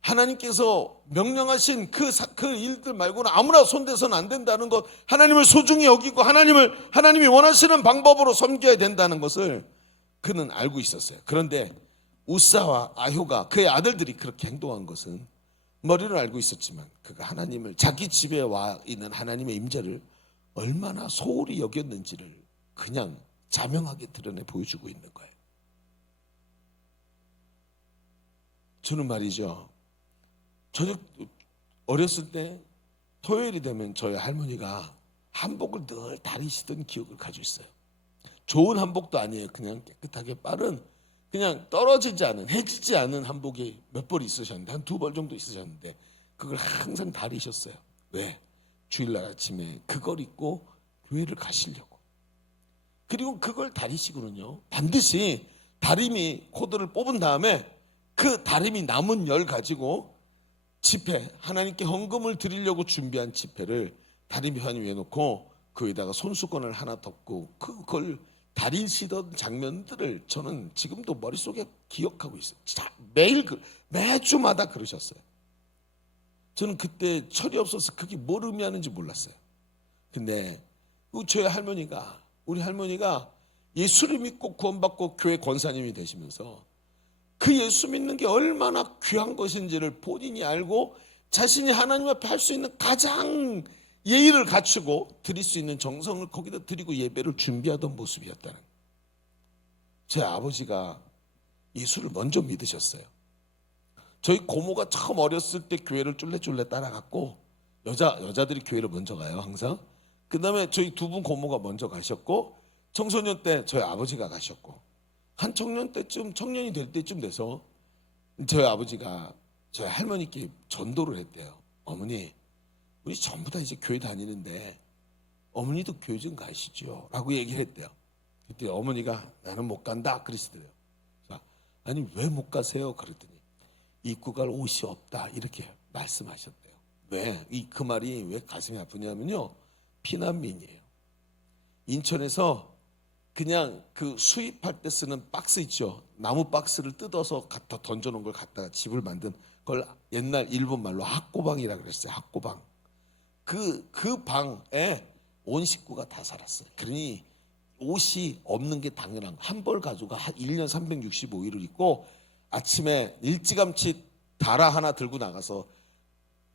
하나님께서 명령하신 그 일들 말고는 아무나 손대서는 안 된다는 것, 하나님을 소중히 여기고 하나님이 원하시는 방법으로 섬겨야 된다는 것을 그는 알고 있었어요. 그런데 우사와 아효가, 그의 아들들이 그렇게 행동한 것은 머리를 알고 있었지만 그가 하나님을, 자기 집에 와 있는 하나님의 임재를 얼마나 소홀히 여겼는지를 그냥 자명하게 드러내 보여주고 있는 거예요. 저는 말이죠, 저녁 어렸을 때 토요일이 되면 저희 할머니가 한복을 늘 다리시던 기억을 가지고 있어요. 좋은 한복도 아니에요. 그냥 깨끗하게 빠른, 그냥 떨어지지 않은, 해지지 않은 한복이 몇 벌 있으셨는데, 한 2벌 정도 있으셨는데, 그걸 항상 다리셨어요. 왜? 주일날 아침에 그걸 입고 교회를 가시려고. 그리고 그걸 다리시고는요, 반드시 다리미 코드를 뽑은 다음에 그 다리미 남은 열 가지고 지폐, 하나님께 헌금을 드리려고 준비한 지폐를 다리미 판 위에 놓고 그 위에다가 손수건을 하나 덮고 그걸 다리시던 장면들을 저는 지금도 머릿속에 기억하고 있어요. 자, 매주마다 그러셨어요. 저는 그때 철이 없어서 그게 뭘 의미하는지 몰랐어요. 근데 저희 할머니가, 우리 할머니가 예수를 믿고 구원받고 교회 권사님이 되시면서 그 예수 믿는 게 얼마나 귀한 것인지를 본인이 알고 자신이 하나님 앞에 할 수 있는 가장 예의를 갖추고 드릴 수 있는 정성을 거기다 드리고 예배를 준비하던 모습이었다는. 제 아버지가 예수를 먼저 믿으셨어요. 저희 고모가 처음 어렸을 때 교회를 쫄래쫄래 따라갔고, 여자들이 교회를 먼저 가요 항상. 그 다음에 저희 두 분 고모가 먼저 가셨고, 청소년 때 저희 아버지가 가셨고, 한 청년 때쯤, 청년이 될 때쯤 돼서 저희 아버지가 저희 할머니께 전도를 했대요. 어머니, 우리 전부 다 이제 교회 다니는데 어머니도 교회 좀 가시죠 라고 얘기를 했대요. 그때 어머니가 나는 못 간다 그러시더래요. 아니 왜 못 가세요? 그랬더니 입고 갈 옷이 없다 이렇게 말씀하셨대요. 왜? 그 말이 왜 가슴이 아프냐면요, 피난민이에요. 인천에서 그냥 그 수입할 때 쓰는 박스 있죠, 나무 박스를 뜯어서 갖다 던져놓은 걸 갖다가 집을 만든 걸 옛날 일본 말로 학고방이라 그랬어요. 학고방. 그 방에 온 식구가 다 살았어요. 그러니 옷이 없는 게 당연한, 한 벌 가지고 1년 365일을 입고 아침에 일찌감치 다라 하나 들고 나가서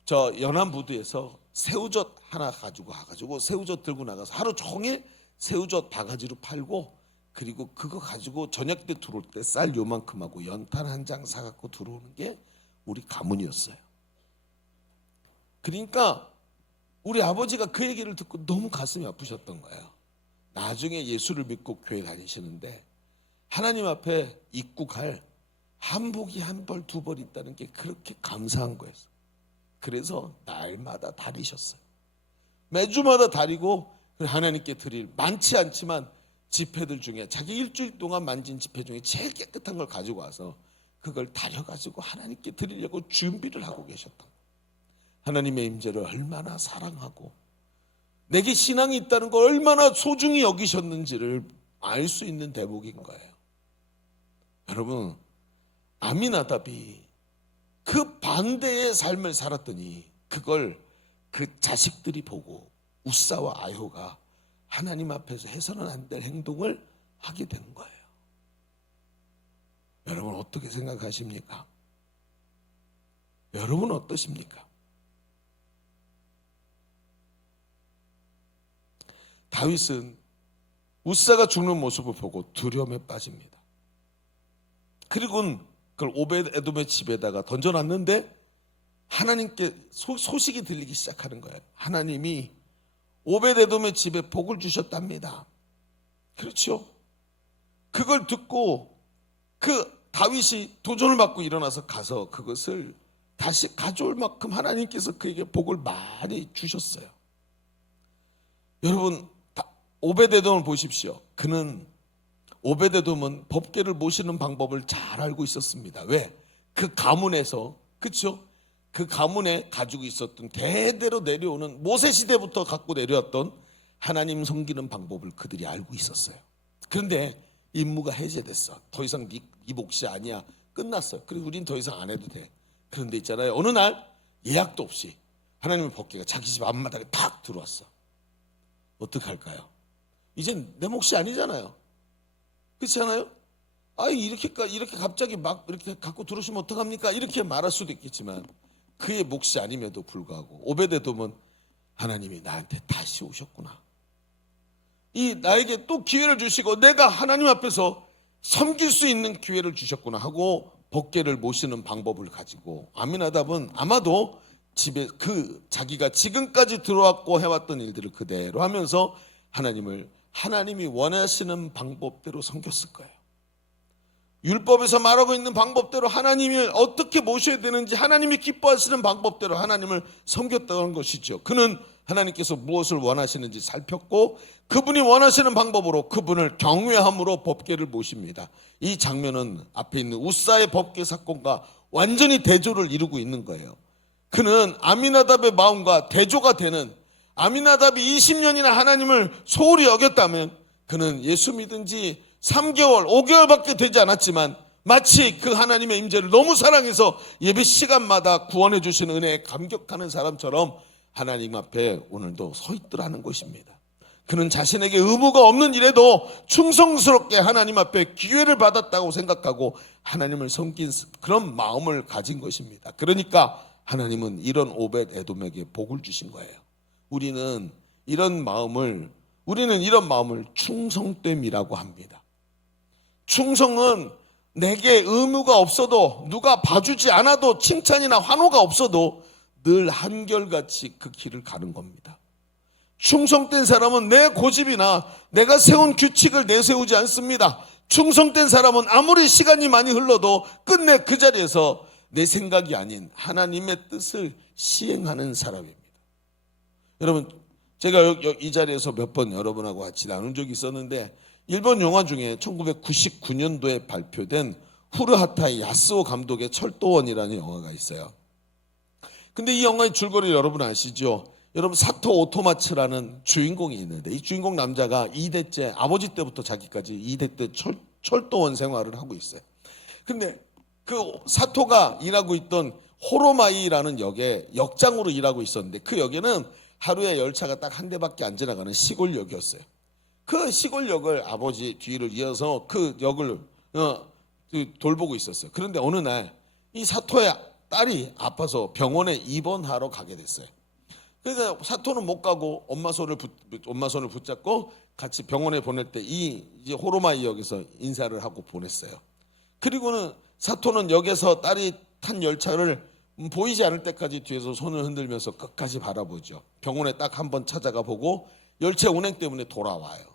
저 연안부두에서 새우젓 하나 가지고 가가지고 새우젓 들고 나가서 하루 종일 새우젓 바가지로 팔고, 그리고 그거 가지고 저녁 때 들어올 때 쌀 요만큼 하고 연탄 한 장 사갖고 들어오는 게 우리 가문이었어요. 그러니까 우리 아버지가 그 얘기를 듣고 너무 가슴이 아프셨던 거예요. 나중에 예수를 믿고 교회 다니시는데 하나님 앞에 입고 갈 한복이 한 벌, 2벌 있다는 게 그렇게 감사한 거였어요. 그래서 날마다 다리셨어요. 매주마다 다리고 하나님께 드릴 많지 않지만 지폐들 중에 자기 일주일 동안 만진 지폐 중에 제일 깨끗한 걸 가지고 와서 그걸 다려가지고 하나님께 드리려고 준비를 하고 계셨던 거예요. 하나님의 임재를 얼마나 사랑하고 내게 신앙이 있다는 걸 얼마나 소중히 여기셨는지를 알 수 있는 대목인 거예요. 여러분, 아미나답이 그 반대의 삶을 살았더니 그걸 그 자식들이 보고 우사와 아효가 하나님 앞에서 해서는 안 될 행동을 하게 된 거예요. 여러분 어떻게 생각하십니까? 여러분 어떠십니까? 다윗은 우사가 죽는 모습을 보고 두려움에 빠집니다. 그리고는 그걸 오벳 에돔의 집에다가 던져놨는데 하나님께 소식이 들리기 시작하는 거예요. 하나님이 오벳 에돔의 집에 복을 주셨답니다. 그렇죠? 그걸 듣고 그 다윗이 도전을 받고 일어나서 가서 그것을 다시 가져올 만큼 하나님께서 그에게 복을 많이 주셨어요. 여러분 오벳 에돔을 보십시오. 그는 오벳 에돔은 법궤를 모시는 방법을 잘 알고 있었습니다. 왜? 그 가문에서, 그렇죠? 그 가문에 가지고 있었던 대대로 내려오는 모세 시대부터 갖고 내려왔던 하나님 섬기는 방법을 그들이 알고 있었어요. 그런데 임무가 해제됐어. 더 이상 네 몫이 아니야. 끝났어요. 그래서 우린 더 이상 안 해도 돼. 그런데 있잖아요, 어느 날 예약도 없이 하나님의 법궤가 자기 집 앞마당에 탁 들어왔어. 어떡할까요? 이젠 내 몫이 아니잖아요. 그렇지 않아요? 이렇게 갑자기 막 이렇게 갖고 들어오시면 어떡합니까? 이렇게 말할 수도 있겠지만 그의 몫이 아님에도 불구하고 오벳 에돔은 하나님이 나한테 다시 오셨구나, 나에게 또 기회를 주시고 내가 하나님 앞에서 섬길 수 있는 기회를 주셨구나 하고 법궤를 모시는 방법을 가지고 아미나답은 아마도 집에 자기가 지금까지 들어왔고 해왔던 일들을 그대로 하면서 하나님을 하나님이 원하시는 방법대로 섬겼을 거예요. 율법에서 말하고 있는 방법대로 하나님을 어떻게 모셔야 되는지 하나님이 기뻐하시는 방법대로 하나님을 섬겼다는 것이죠. 그는 하나님께서 무엇을 원하시는지 살폈고 그분이 원하시는 방법으로 그분을 경외함으로 법궤를 모십니다. 이 장면은 앞에 있는 우사의 법궤 사건과 완전히 대조를 이루고 있는 거예요. 그는 아미나답의 마음과 대조가 되는, 아미나답이 20년이나 하나님을 소홀히 여겼다면 그는 예수 믿은 지 3개월, 5개월밖에 되지 않았지만 마치 그 하나님의 임재를 너무 사랑해서 예배 시간마다 구원해 주시는 은혜에 감격하는 사람처럼 하나님 앞에 오늘도 서 있더라는 것입니다. 그는 자신에게 의무가 없는 일에도 충성스럽게 하나님 앞에 기회를 받았다고 생각하고 하나님을 섬긴 그런 마음을 가진 것입니다. 그러니까 하나님은 이런 오벳 에돔에게 복을 주신 거예요. 우리는 이런 마음을 충성됨이라고 합니다. 충성은 내게 의무가 없어도, 누가 봐주지 않아도, 칭찬이나 환호가 없어도 늘 한결같이 그 길을 가는 겁니다. 충성된 사람은 내 고집이나 내가 세운 규칙을 내세우지 않습니다. 충성된 사람은 아무리 시간이 많이 흘러도 끝내 그 자리에서 내 생각이 아닌 하나님의 뜻을 시행하는 사람입니다. 여러분, 제가 이 자리에서 몇 번 여러분하고 같이 나눈 적이 있었는데, 일본 영화 중에 1999년도에 발표된 후르하타 야스오 감독의 철도원이라는 영화가 있어요. 근데 이 영화의 줄거리 여러분 아시죠? 여러분, 사토 오토마츠라는 주인공이 있는데, 이 주인공 남자가 2대째, 아버지 때부터 자기까지 2대 때 철도원 생활을 하고 있어요. 근데 그 사토가 일하고 있던 호로마이라는 역에 역장으로 일하고 있었는데, 그 역에는 하루에 열차가 딱 한 대밖에 안 지나가는 시골역이었어요. 그 시골역을 아버지 뒤를 이어서 그 역을 돌보고 있었어요. 그런데 어느 날 이 사토의 딸이 아파서 병원에 입원하러 가게 됐어요. 그래서 사토는 못 가고 엄마 손을 붙잡고 같이 병원에 보낼 때 이제 호로마이 역에서 인사를 하고 보냈어요. 그리고는 사토는 역에서 딸이 탄 열차를 보이지 않을 때까지 뒤에서 손을 흔들면서 끝까지 바라보죠. 병원에 딱 한 번 찾아가 보고 열차 운행 때문에 돌아와요.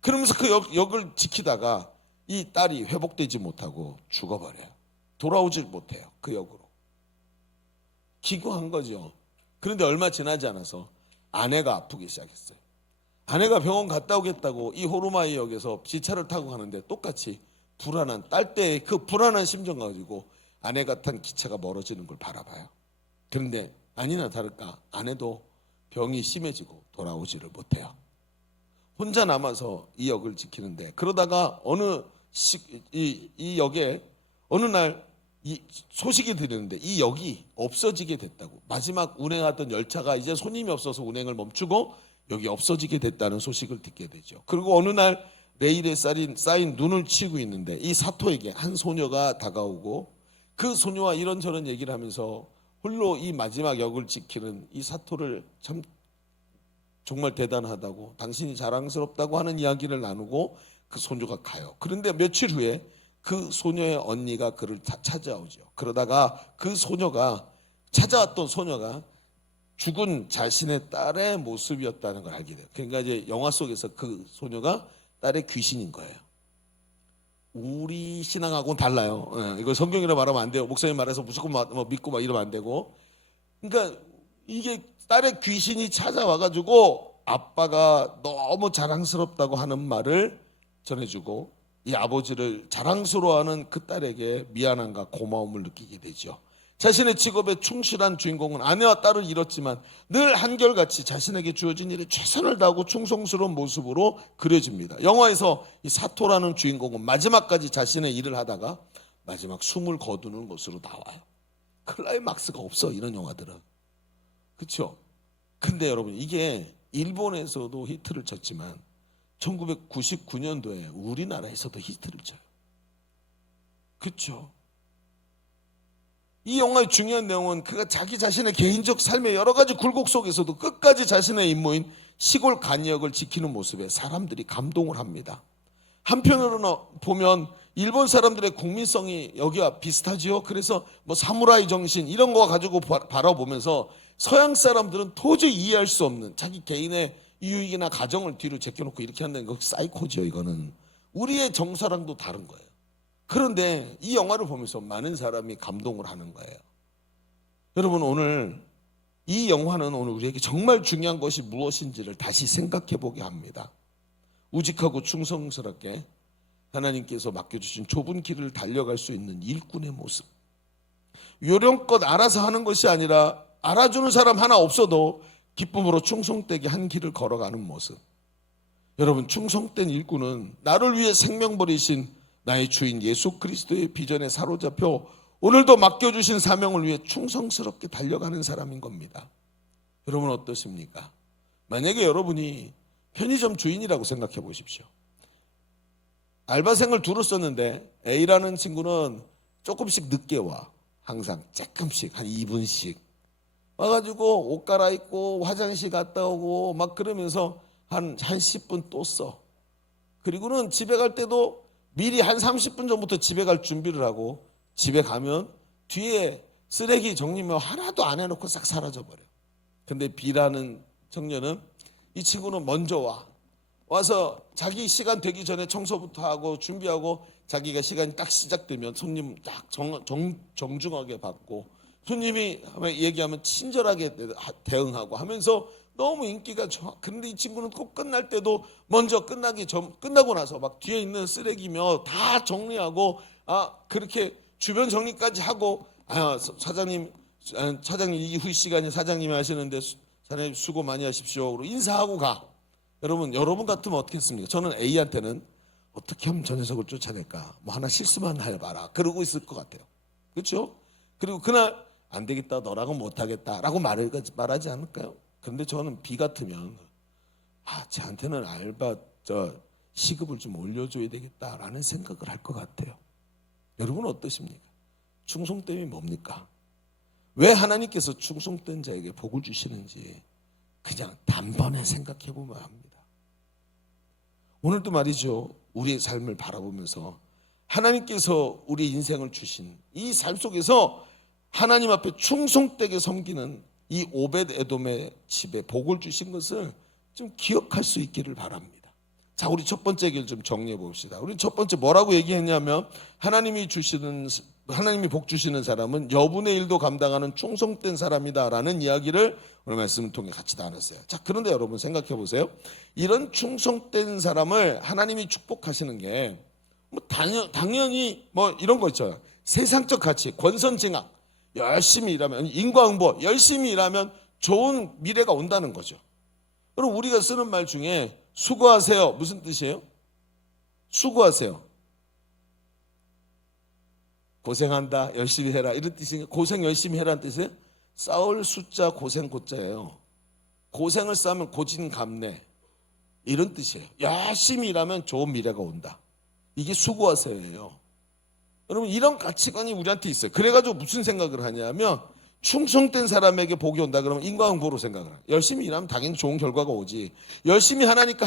그러면서 그 역을 지키다가 이 딸이 회복되지 못하고 죽어버려요. 돌아오질 못해요. 그 역으로. 기구한 거죠. 그런데 얼마 지나지 않아서 아내가 아프기 시작했어요. 아내가 병원 갔다 오겠다고 이 호루마이 역에서 기차를 타고 가는데 똑같이 불안한, 딸 때의 그 불안한 심정 가지고 아내가 탄 기차가 멀어지는 걸 바라봐요. 그런데 아니나 다를까 아내도 병이 심해지고 돌아오지를 못해요. 혼자 남아서 이 역을 지키는데, 그러다가 이 역에 어느 날 이 소식이 들리는데 이 역이 없어지게 됐다고. 마지막 운행하던 열차가 이제 손님이 없어서 운행을 멈추고 역이 없어지게 됐다는 소식을 듣게 되죠. 그리고 어느 날 레일에 쌓인 눈을 치고 있는데 이 사토에게 한 소녀가 다가오고 그 소녀와 이런저런 얘기를 하면서 홀로 이 마지막 역을 지키는 이 사토를 참 정말 대단하다고, 당신이 자랑스럽다고 하는 이야기를 나누고 그 소녀가 가요. 그런데 며칠 후에 그 소녀의 언니가 그를 찾아오죠. 그러다가 그 찾아왔던 소녀가 죽은 자신의 딸의 모습이었다는 걸 알게 돼요. 그러니까 이제 영화 속에서 그 소녀가 딸의 귀신인 거예요. 우리 신앙하고는 달라요. 이거 성경이라 말하면 안 돼요. 목사님 말해서 무조건 믿고 막 이러면 안 되고. 그러니까 이게 딸의 귀신이 찾아와가지고 아빠가 너무 자랑스럽다고 하는 말을 전해주고, 이 아버지를 자랑스러워하는 그 딸에게 미안함과 고마움을 느끼게 되죠. 자신의 직업에 충실한 주인공은 아내와 딸을 잃었지만 늘 한결같이 자신에게 주어진 일에 최선을 다하고 충성스러운 모습으로 그려집니다. 영화에서 이 사토라는 주인공은 마지막까지 자신의 일을 하다가 마지막 숨을 거두는 것으로 나와요. 클라이막스가 없어, 이런 영화들은. 그렇죠? 근데 여러분, 이게 일본에서도 히트를 쳤지만 1999년도에 우리나라에서도 히트를 쳐요. 그렇죠? 이 영화의 중요한 내용은 그가 자기 자신의 개인적 삶의 여러 가지 굴곡 속에서도 끝까지 자신의 임무인 시골 간역을 지키는 모습에 사람들이 감동을 합니다. 한편으로는 보면 일본 사람들의 국민성이 여기와 비슷하지요. 그래서 뭐 사무라이 정신 이런 거 가지고 바라보면서 서양 사람들은 도저히 이해할 수 없는 자기 개인의 이익이나 가정을 뒤로 제껴놓고 이렇게 한다는 거 사이코죠. 이거는 우리의 정서랑도 다른 거예요. 그런데 이 영화를 보면서 많은 사람이 감동을 하는 거예요. 여러분, 오늘 이 영화는 오늘 우리에게 정말 중요한 것이 무엇인지를 다시 생각해 보게 합니다. 우직하고 충성스럽게 하나님께서 맡겨주신 좁은 길을 달려갈 수 있는 일꾼의 모습. 요령껏 알아서 하는 것이 아니라 알아주는 사람 하나 없어도 기쁨으로 충성되게 한 길을 걸어가는 모습. 여러분, 충성된 일꾼은 나를 위해 생명 버리신 나의 주인 예수 그리스도의 비전에 사로잡혀 오늘도 맡겨주신 사명을 위해 충성스럽게 달려가는 사람인 겁니다. 여러분 어떠십니까? 만약에 여러분이 편의점 주인이라고 생각해 보십시오. 알바생을 두루 썼는데 A라는 친구는 조금씩 늦게 와. 항상 조금씩 한 2분씩 와가지고 옷 갈아입고 화장실 갔다 오고 막 그러면서 한 10분 또 써. 그리고는 집에 갈 때도 미리 한 30분 전부터 집에 갈 준비를 하고 집에 가면 뒤에 쓰레기 정리면 하나도 안 해놓고 싹 사라져버려. 근데 B라는 청년은 이 친구는 먼저 와서 자기 시간 되기 전에 청소부터 하고 준비하고 자기가 시간이 딱 시작되면 손님 딱 정중하게 받고 손님이 얘기하면 친절하게 대응하고 하면서 너무 인기가 좋아. 그런데 이 친구는 꼭 끝날 때도 먼저 끝나고 나서 막 뒤에 있는 쓰레기며 다 정리하고 그렇게 주변 정리까지 하고 사장님 이후 시간에 사장님이 하시는데 사장님 수고 많이 하십시오. 그리고 인사하고 가. 여러분 같으면 어떻게 했습니까? 저는 A한테는 어떻게 하면 저 녀석을 쫓아낼까? 뭐 하나 실수만 해봐라. 그러고 있을 것 같아요. 그렇죠? 그리고 그날 안 되겠다. 너랑은 못하겠다라고 말하지 않을까요? 그런데 저는 B 같으면 쟤한테는 알바 시급을 좀 올려줘야 되겠다라는 생각을 할 것 같아요. 여러분은 어떠십니까? 충성됨이 뭡니까? 왜 하나님께서 충성된 자에게 복을 주시는지 그냥 단번에 생각해 보면 합니다. 오늘도 말이죠. 우리의 삶을 바라보면서 하나님께서 우리 인생을 주신 이 삶 속에서 하나님 앞에 충성되게 섬기는 이 오벳 에돔의 집에 복을 주신 것을 좀 기억할 수 있기를 바랍니다. 자, 우리 첫 번째 얘기를 좀 정리해 봅시다. 우리 첫 번째 뭐라고 얘기했냐면 하나님이 복 주시는 사람은 여분의 일도 감당하는 충성된 사람이다라는 이야기를 오늘 말씀을 통해 같이 나눴어요. 자, 그런데 여러분 생각해 보세요. 이런 충성된 사람을 하나님이 축복하시는 게 뭐 당연히 뭐 이런 거 있잖아요. 세상적 가치, 권선징악, 열심히 일하면 인과응보, 열심히 일하면 좋은 미래가 온다는 거죠. 그럼 우리가 쓰는 말 중에 수고하세요. 무슨 뜻이에요? 수고하세요. 고생한다, 열심히 해라 이런 뜻이에요. 고생 열심히 해라는 뜻이에요. 싸울 숫자 고생 고자예요. 고생을 쌓으면 고진감래 이런 뜻이에요. 열심히 일하면 좋은 미래가 온다. 이게 수고하세요예요. 여러분 이런 가치관이 우리한테 있어요. 그래가지고 무슨 생각을 하냐면 충성된 사람에게 복이 온다 그러면 인과응보로 생각을 해요. 열심히 일하면 당연히 좋은 결과가 오지. 열심히 하니까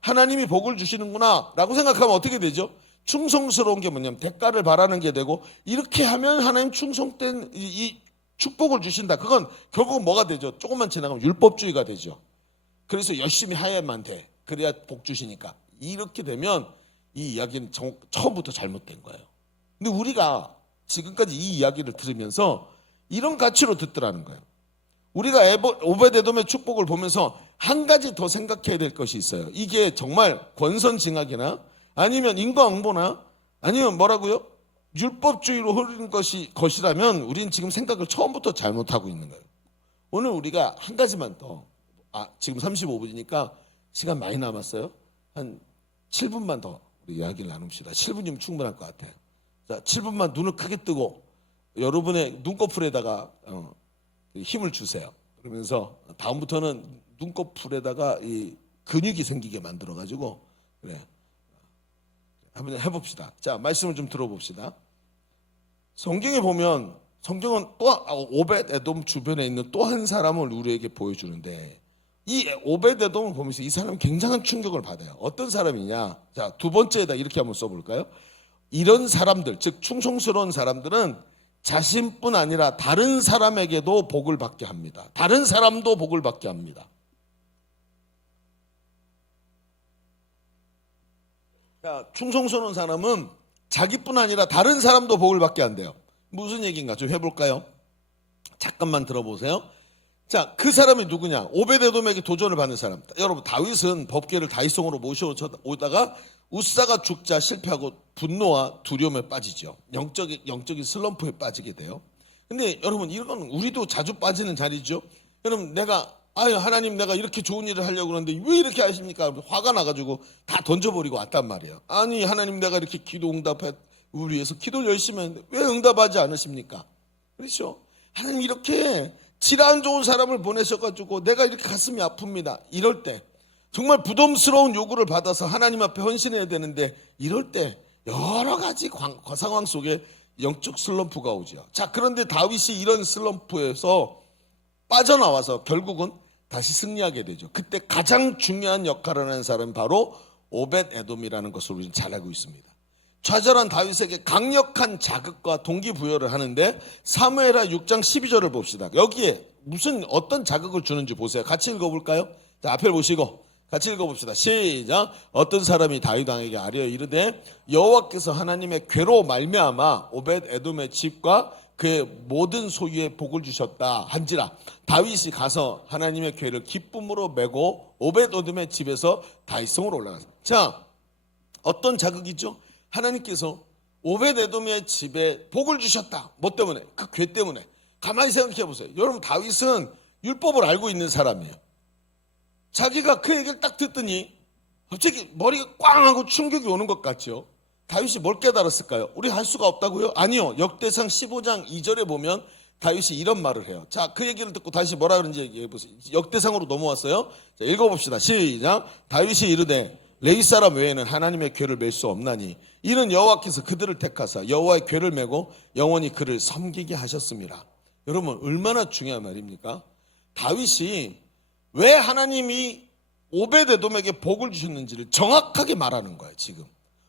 하나님이 복을 주시는구나 라고 생각하면 어떻게 되죠? 충성스러운 게 뭐냐면 대가를 바라는 게 되고 이렇게 하면 하나님 충성된 이 축복을 주신다. 그건 결국은 뭐가 되죠? 조금만 지나가면 율법주의가 되죠. 그래서 열심히 해야만 돼. 그래야 복 주시니까. 이렇게 되면 이 이야기는 처음부터 잘못된 거예요. 근데 우리가 지금까지 이 이야기를 들으면서 이런 가치로 듣더라는 거예요. 우리가 오벳에돔의 축복을 보면서 한 가지 더 생각해야 될 것이 있어요. 이게 정말 권선징악이나 아니면 인과응보나 아니면 뭐라고요? 율법주의로 흐르는 것이라면 우리는 지금 생각을 처음부터 잘못하고 있는 거예요. 오늘 우리가 한 가지만 더 지금 35분이니까 시간 많이 남았어요. 한 7분만 더 우리 이야기를 나눕시다. 7분이면 충분할 것 같아요. 자, 7분만 눈을 크게 뜨고 여러분의 눈꺼풀에다가 힘을 주세요. 그러면서 다음부터는 눈꺼풀에다가 이 근육이 생기게 만들어가지고 그래 한번 해봅시다. 자, 말씀을 좀 들어봅시다. 성경에 보면 성경은 또 오벳에돔 주변에 있는 또 한 사람을 우리에게 보여주는데 이 오벳에돔을 보면서 이 사람은 굉장한 충격을 받아요. 어떤 사람이냐? 자, 두 번째에다 이렇게 한번 써볼까요? 이런 사람들, 즉 충성스러운 사람들은 자신뿐 아니라 다른 사람에게도 복을 받게 합니다. 다른 사람도 복을 받게 합니다. 자, 충성스러운 사람은 자기뿐 아니라 다른 사람도 복을 받게 한대요. 무슨 얘기인가 좀 해볼까요? 잠깐만 들어보세요. 자, 그 사람이 누구냐? 오베데돔에게 도전을 받는 사람. 여러분, 다윗은 법궤를 다윗성으로 모셔오다가 우사가 죽자 실패하고 분노와 두려움에 빠지죠. 영적인 슬럼프에 빠지게 돼요. 근데 여러분, 이건 우리도 자주 빠지는 자리죠. 여러분, 하나님 내가 이렇게 좋은 일을 하려고 그러는데 왜 이렇게 하십니까? 화가 나가지고 다 던져버리고 왔단 말이에요. 아니, 하나님 내가 이렇게 기도 응답해 우리 위해서 기도를 열심히 했는데 왜 응답하지 않으십니까? 그렇죠? 하나님 이렇게 질 안 좋은 사람을 보내셔가지고 내가 이렇게 가슴이 아픕니다. 이럴 때 정말 부담스러운 요구를 받아서 하나님 앞에 헌신해야 되는데 이럴 때 여러 가지 상황 속에 영적 슬럼프가 오죠. 자, 그런데 다윗이 이런 슬럼프에서 빠져나와서 결국은 다시 승리하게 되죠. 그때 가장 중요한 역할을 하는 사람이 바로 오벳에돔이라는 것을 우리는 잘 알고 있습니다. 좌절한 다윗에게 강력한 자극과 동기부여를 하는데 사무엘하 6장 12절을 봅시다. 여기에 어떤 자극을 주는지 보세요. 같이 읽어볼까요? 자, 앞에 보시고 같이 읽어봅시다. 시작. 어떤 사람이 다윗 왕에게 아뢰어 이르되 여호와께서 하나님의 괴로 말미암아 오벳에돔의 집과 그의 모든 소유에 복을 주셨다 한지라 다윗이 가서 하나님의 괴를 기쁨으로 메고 오벳에돔의 집에서 다윗성으로 올라갔습니다. 자, 어떤 자극이죠? 하나님께서 오벳에돔의 집에 복을 주셨다. 뭐 때문에? 그 괴 때문에. 가만히 생각해 보세요. 여러분, 다윗은 율법을 알고 있는 사람이에요. 자기가 그 얘기를 딱 듣더니 갑자기 머리가 꽝 하고 충격이 오는 것 같죠. 다윗이 뭘 깨달았을까요? 우리 할 수가 없다고요? 아니요. 역대상 15장 2절에 보면 다윗이 이런 말을 해요. 자, 그 얘기를 듣고 다시 뭐라 그런지 얘기해 보세요. 역대상으로 넘어왔어요. 자, 읽어봅시다. 시작. 다윗이 이르되 레위 사람 외에는 하나님의 궤를 맬 수 없나니 이는 여호와께서 그들을 택하사 여호와의 궤를 메고 영원히 그를 섬기게 하셨습니다. 여러분, 얼마나 중요한 말입니까? 다윗이 왜 하나님이 오벳에돔에게 복을 주셨는지를 정확하게 말하는 거예요. 지금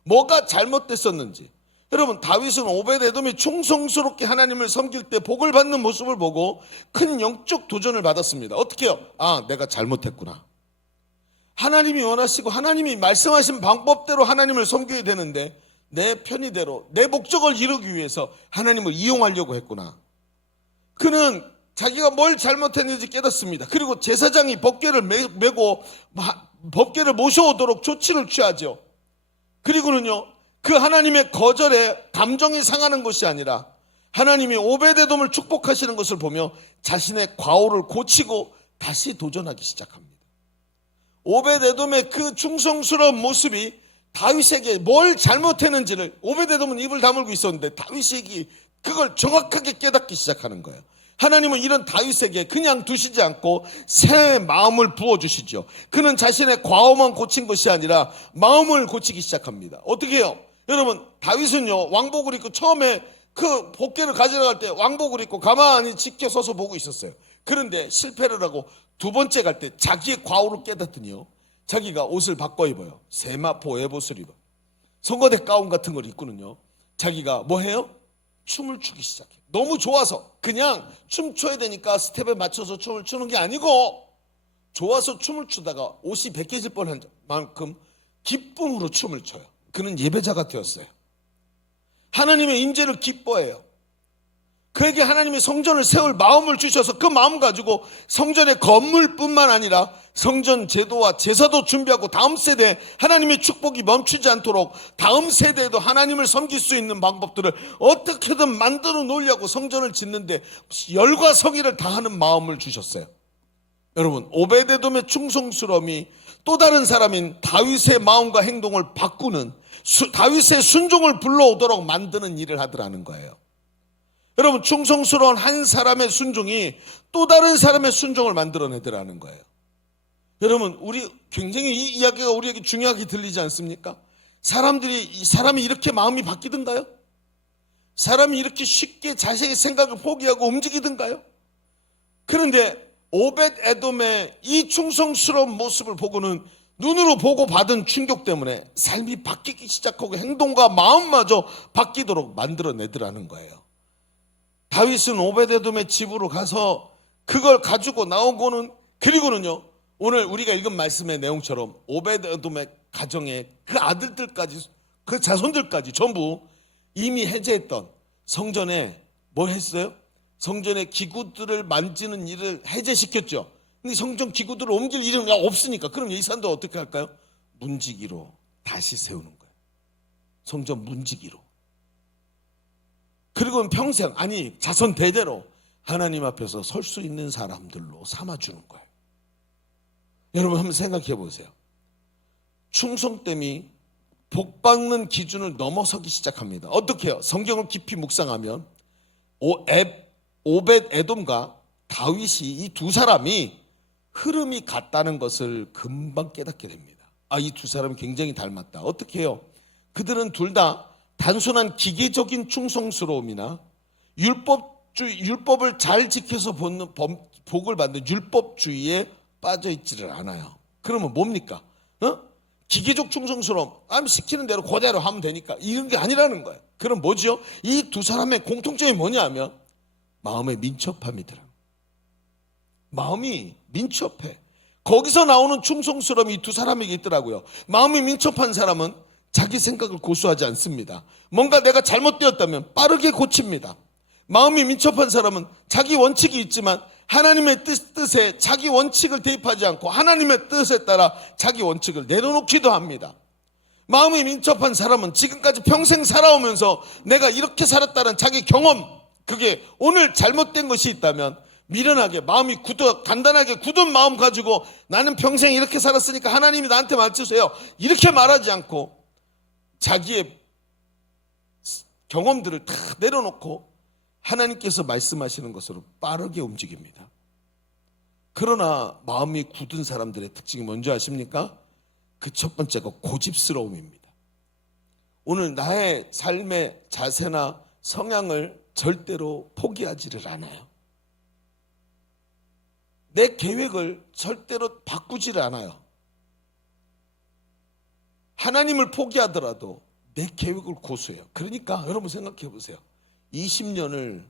뭐가 잘못됐었는지. 여러분, 다윗은 오벳에돔이 충성스럽게 하나님을 섬길 때 복을 받는 모습을 보고 큰 영적 도전을 받았습니다. 어떻게 해요? 아, 내가 잘못했구나. 하나님이 원하시고 하나님이 말씀하신 방법대로 하나님을 섬겨야 되는데 내 편의대로 내 목적을 이루기 위해서 하나님을 이용하려고 했구나. 그는 자기가 뭘 잘못했는지 깨닫습니다. 그리고 제사장이 법궤를 메고 법궤를 모셔오도록 조치를 취하죠. 그리고는요, 그 하나님의 거절에 감정이 상하는 것이 아니라 하나님이 오벳에돔을 축복하시는 것을 보며 자신의 과오를 고치고 다시 도전하기 시작합니다. 오벳에돔의 그 충성스러운 모습이 다윗에게 뭘 잘못했는지를, 오벳에돔은 입을 다물고 있었는데 다윗이 그걸 정확하게 깨닫기 시작하는 거예요. 하나님은 이런 다윗에게 그냥 두시지 않고 새 마음을 부어주시죠. 그는 자신의 과오만 고친 것이 아니라 마음을 고치기 시작합니다. 어떻게 해요? 여러분, 다윗은요, 왕복을 입고 처음에 그 복궤를 가지러 갈 때 왕복을 입고 가만히 지켜 서서 보고 있었어요. 그런데 실패를 하고 두 번째 갈 때 자기의 과오를 깨닫더니요, 자기가 옷을 바꿔 입어요. 세마포 에봇을 입어. 선거대 가운 같은 걸 입고는요, 자기가 뭐 해요? 춤을 추기 시작해요. 너무 좋아서 그냥 춤춰야 되니까 스텝에 맞춰서 춤을 추는 게 아니고 좋아서 춤을 추다가 옷이 벗겨질 뻔한 만큼 기쁨으로 춤을 춰요. 그는 예배자가 되었어요. 하나님의 임재를 기뻐해요. 그에게 하나님이 성전을 세울 마음을 주셔서 그 마음 가지고 성전의 건물뿐만 아니라 성전 제도와 제사도 준비하고 다음 세대에 하나님의 축복이 멈추지 않도록 다음 세대에도 하나님을 섬길 수 있는 방법들을 어떻게든 만들어 놓으려고 성전을 짓는데 열과 성의를 다하는 마음을 주셨어요. 여러분, 오벳에돔의 충성스러움이 또 다른 사람인 다윗의 마음과 행동을 바꾸는, 다윗의 순종을 불러오도록 만드는 일을 하더라는 거예요. 여러분, 충성스러운 한 사람의 순종이 또 다른 사람의 순종을 만들어내더라는 거예요. 여러분, 우리 굉장히 이 이야기가 우리에게 중요하게 들리지 않습니까? 사람이 이렇게 마음이 바뀌던가요? 사람이 이렇게 쉽게 자신의 생각을 포기하고 움직이던가요? 그런데 오벳에돔의 이 충성스러운 모습을 보고는 눈으로 보고 받은 충격 때문에 삶이 바뀌기 시작하고 행동과 마음마저 바뀌도록 만들어내더라는 거예요. 다윗은 오벳에돔의 집으로 가서 그걸 가지고 나오고는, 그리고는요, 오늘 우리가 읽은 말씀의 내용처럼 오벳에돔의 가정에 그 아들들까지 그 자손들까지 전부 이미 해제했던 성전에 뭘 했어요? 성전의 기구들을 만지는 일을 해제시켰죠. 근데 성전 기구들을 옮길 일은 없으니까 그럼 이 사람들 어떻게 할까요? 문지기로 다시 세우는 거예요. 성전 문지기로. 그리고 평생 아니 자손 대대로 하나님 앞에서 설 수 있는 사람들로 삼아주는 거예요. 여러분 한번 생각해 보세요. 충성됨이 복받는 기준을 넘어서기 시작합니다. 어떻게 해요? 성경을 깊이 묵상하면 오벳 에돔과 다윗이 이 두 사람이 흐름이 같다는 것을 금방 깨닫게 됩니다. 이 두 사람이 굉장히 닮았다. 어떻게 해요? 그들은 둘 다 단순한 기계적인 충성스러움이나 율법을 잘 지켜서 복을 받는 율법주의에 빠져 있지를 않아요. 그러면 뭡니까? 기계적 충성스러움, 시키는 대로 그대로 하면 되니까 이런 게 아니라는 거예요. 그럼 뭐죠? 이 두 사람의 공통점이 뭐냐 하면 마음의 민첩함이더라. 마음이 민첩해. 거기서 나오는 충성스러움이 두 사람에게 있더라고요. 마음이 민첩한 사람은 자기 생각을 고수하지 않습니다. 뭔가 내가 잘못되었다면 빠르게 고칩니다. 마음이 민첩한 사람은 자기 원칙이 있지만 하나님의 뜻에 자기 원칙을 대입하지 않고 하나님의 뜻에 따라 자기 원칙을 내려놓기도 합니다. 마음이 민첩한 사람은 지금까지 평생 살아오면서 내가 이렇게 살았다는 자기 경험, 그게 오늘 잘못된 것이 있다면 미련하게 마음이 간단하게 굳은 마음 가지고 나는 평생 이렇게 살았으니까 하나님이 나한테 맞추세요 이렇게 말하지 않고 자기의 경험들을 다 내려놓고 하나님께서 말씀하시는 것으로 빠르게 움직입니다. 그러나 마음이 굳은 사람들의 특징이 뭔지 아십니까? 그 첫 번째가 고집스러움입니다. 오늘 나의 삶의 자세나 성향을 절대로 포기하지를 않아요. 내 계획을 절대로 바꾸지를 않아요. 하나님을 포기하더라도 내 계획을 고수해요. 그러니까 여러분 생각해 보세요. 20년을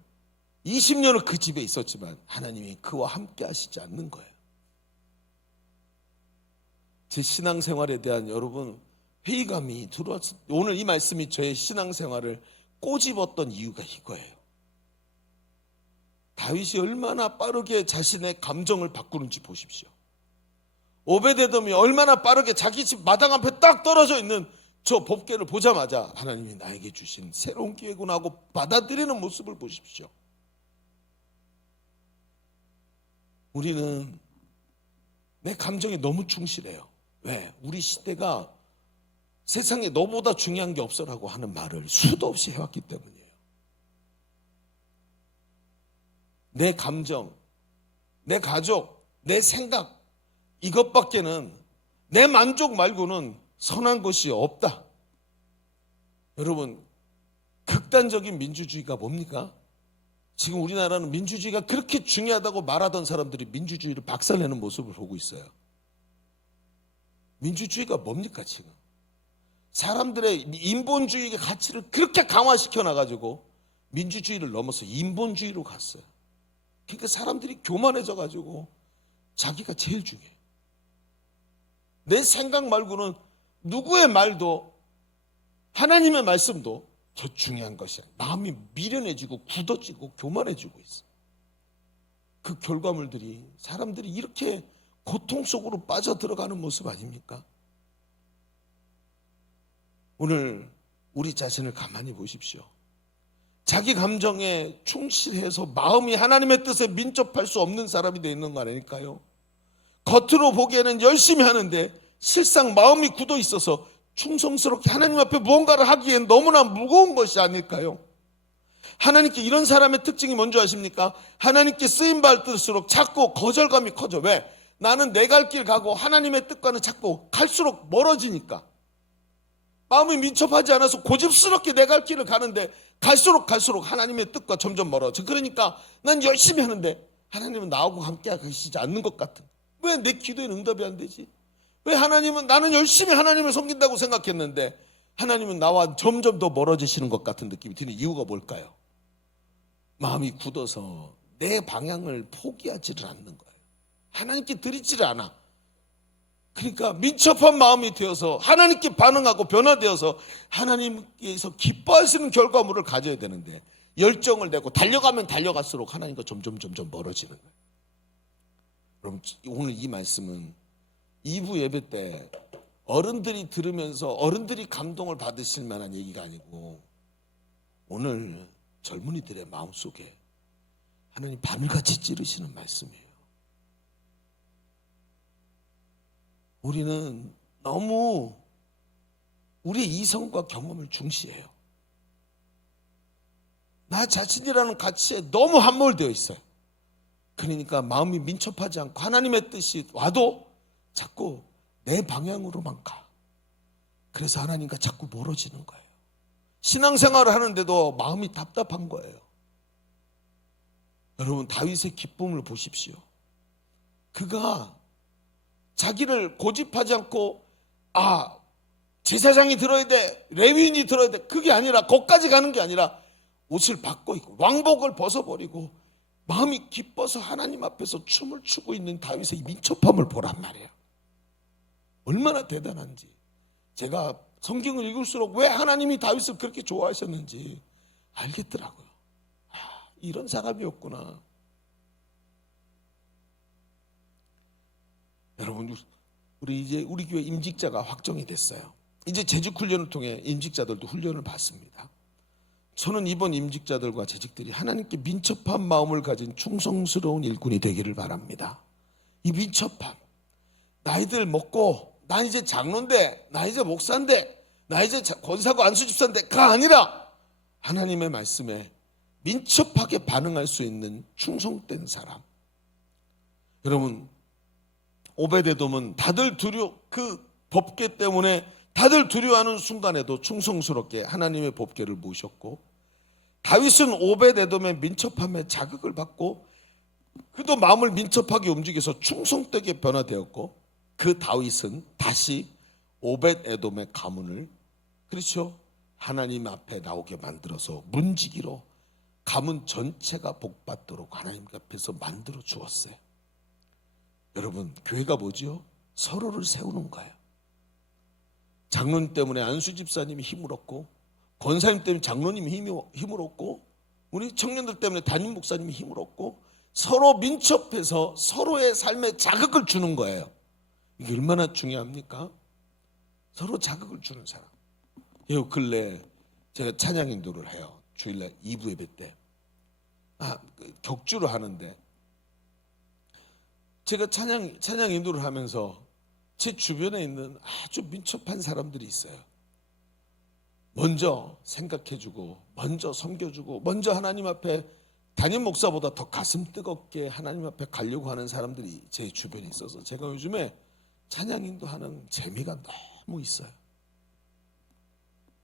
그 집에 있었지만 하나님이 그와 함께 하시지 않는 거예요. 제 신앙생활에 대한 여러분 회의감이 들어왔어요. 오늘 이 말씀이 저의 신앙생활을 꼬집었던 이유가 이거예요. 다윗이 얼마나 빠르게 자신의 감정을 바꾸는지 보십시오. 오벳에돔이 얼마나 빠르게 자기 집 마당 앞에 딱 떨어져 있는 저 법궤를 보자마자 하나님이 나에게 주신 새로운 기회구나 하고 받아들이는 모습을 보십시오. 우리는 내 감정에 너무 충실해요. 왜? 우리 시대가 세상에 너보다 중요한 게 없어라고 하는 말을 수도 없이 해왔기 때문이에요. 내 감정, 내 가족, 내 생각 이것밖에는 내 만족 말고는 선한 것이 없다. 여러분 극단적인 민주주의가 뭡니까? 지금 우리나라는 민주주의가 그렇게 중요하다고 말하던 사람들이 민주주의를 박살내는 모습을 보고 있어요. 민주주의가 뭡니까 지금? 사람들의 인본주의의 가치를 그렇게 강화시켜 놔가지고 민주주의를 넘어서 인본주의로 갔어요. 그러니까 사람들이 교만해져 가지고 자기가 제일 중요해. 내 생각 말고는 누구의 말도 하나님의 말씀도 더 중요한 것이야. 마음이 미련해지고 굳어지고 교만해지고 있어. 그 결과물들이 사람들이 이렇게 고통 속으로 빠져들어가는 모습 아닙니까? 오늘 우리 자신을 가만히 보십시오. 자기 감정에 충실해서 마음이 하나님의 뜻에 민첩할 수 없는 사람이 되어 있는 거 아닐까요? 겉으로 보기에는 열심히 하는데 실상 마음이 굳어 있어서 충성스럽게 하나님 앞에 무언가를 하기엔 너무나 무거운 것이 아닐까요? 하나님께 이런 사람의 특징이 뭔지 아십니까? 하나님께 쓰임받을수록 자꾸 거절감이 커져. 왜? 나는 내 갈 길 가고 하나님의 뜻과는 자꾸 갈수록 멀어지니까. 마음이 민첩하지 않아서 고집스럽게 내 갈 길을 가는데 갈수록 하나님의 뜻과 점점 멀어져. 그러니까 난 열심히 하는데 하나님은 나하고 함께 하시지 않는 것 같은. 왜 내 기도에는 응답이 안 되지? 왜 나는 열심히 하나님을 섬긴다고 생각했는데 하나님은 나와 점점 더 멀어지시는 것 같은 느낌이 드는 이유가 뭘까요? 마음이 굳어서 내 방향을 포기하지를 않는 거예요. 하나님께 드리지를 않아. 그러니까 민첩한 마음이 되어서 하나님께 반응하고 변화되어서 하나님께서 기뻐하시는 결과물을 가져야 되는데 열정을 내고 달려가면 달려갈수록 하나님과 점점 멀어지는 거예요. 그럼 오늘 이 말씀은 2부 예배 때 어른들이 들으면서 어른들이 감동을 받으실 만한 얘기가 아니고 오늘 젊은이들의 마음속에 하나님 바늘같이 찌르시는 말씀이에요. 우리는 너무 우리 이성과 경험을 중시해요. 나 자신이라는 가치에 너무 함몰되어 있어요. 그러니까 마음이 민첩하지 않고 하나님의 뜻이 와도 자꾸 내 방향으로만 가. 그래서 하나님과 자꾸 멀어지는 거예요. 신앙생활을 하는데도 마음이 답답한 거예요. 여러분 다윗의 기쁨을 보십시오. 그가 자기를 고집하지 않고 제사장이 들어야 돼, 레위인이 들어야 돼, 그게 아니라 거기까지 가는 게 아니라 옷을 바꿔 입고 왕복을 벗어버리고 마음이 기뻐서 하나님 앞에서 춤을 추고 있는 다윗의 민첩함을 보란 말이에요. 얼마나 대단한지. 제가 성경을 읽을수록 왜 하나님이 다윗을 그렇게 좋아하셨는지 알겠더라고요. 이런 사람이었구나. 여러분, 우리 교회 임직자가 확정이 됐어요. 이제 재직 훈련을 통해 임직자들도 훈련을 받습니다. 저는 이번 임직자들과 재직들이 하나님께 민첩한 마음을 가진 충성스러운 일꾼이 되기를 바랍니다. 이 민첩함, 나이들 먹고 나 이제 장로인데, 나 이제 목사인데, 나 이제 권사고 안수집사인데가 아니라 하나님의 말씀에 민첩하게 반응할 수 있는 충성된 사람. 여러분, 오베데돔은 그 법궤 때문에 다들 두려워하는 순간에도 충성스럽게 하나님의 법궤를 모셨고, 다윗은 오베데돔의 민첩함에 자극을 받고 그도 마음을 민첩하게 움직여서 충성되게 변화되었고, 그 다윗은 다시 오벳에돔의 가문을 그렇죠 하나님 앞에 나오게 만들어서 문지기로 가문 전체가 복받도록 하나님 앞에서 만들어 주었어요. 여러분, 교회가 뭐지요? 서로를 세우는 거예요. 장로님 때문에 안수 집사님이 힘을 얻고, 권사님 때문에 장로님이 힘을 얻고, 우리 청년들 때문에 담임 목사님이 힘을 얻고, 서로 민첩해서 서로의 삶에 자극을 주는 거예요. 이게 얼마나 중요합니까? 서로 자극을 주는 사람. 근래 제가 찬양 인도를 해요. 주일날 2부 예배 때 격주로 하는데, 제가 찬양 인도를 하면서 제 주변에 있는 아주 민첩한 사람들이 있어요. 먼저 생각해주고, 먼저 섬겨주고, 먼저 하나님 앞에 담임 목사보다 더 가슴 뜨겁게 하나님 앞에 가려고 하는 사람들이 제 주변에 있어서 제가 요즘에 찬양 인도하는 재미가 너무 있어요.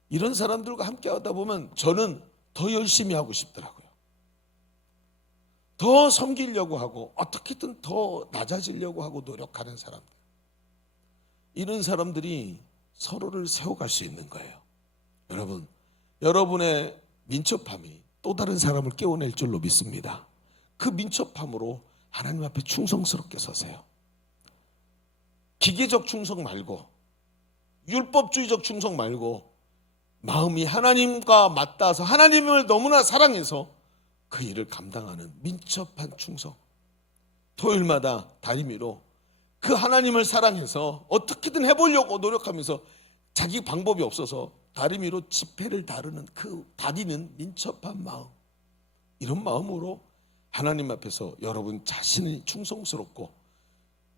이런 사람들과 함께 하다 보면 저는 더 열심히 하고 싶더라고요. 더 섬기려고 하고 어떻게든 더 낮아지려고 하고 노력하는 사람들. 이런 사람들이 서로를 세워갈 수 있는 거예요. 여러분, 여러분의 민첩함이 또 다른 사람을 깨워낼 줄로 믿습니다. 그 민첩함으로 하나님 앞에 충성스럽게 서세요. 기계적 충성 말고, 율법주의적 충성 말고, 마음이 하나님과 맞닿아서 하나님을 너무나 사랑해서 그 일을 감당하는 민첩한 충성. 토요일마다 다리미로 그 하나님을 사랑해서 어떻게든 해보려고 노력하면서 자기 방법이 없어서 다리미로 지폐를 다루는 그 다리는 민첩한 마음. 이런 마음으로 하나님 앞에서 여러분 자신이 충성스럽고,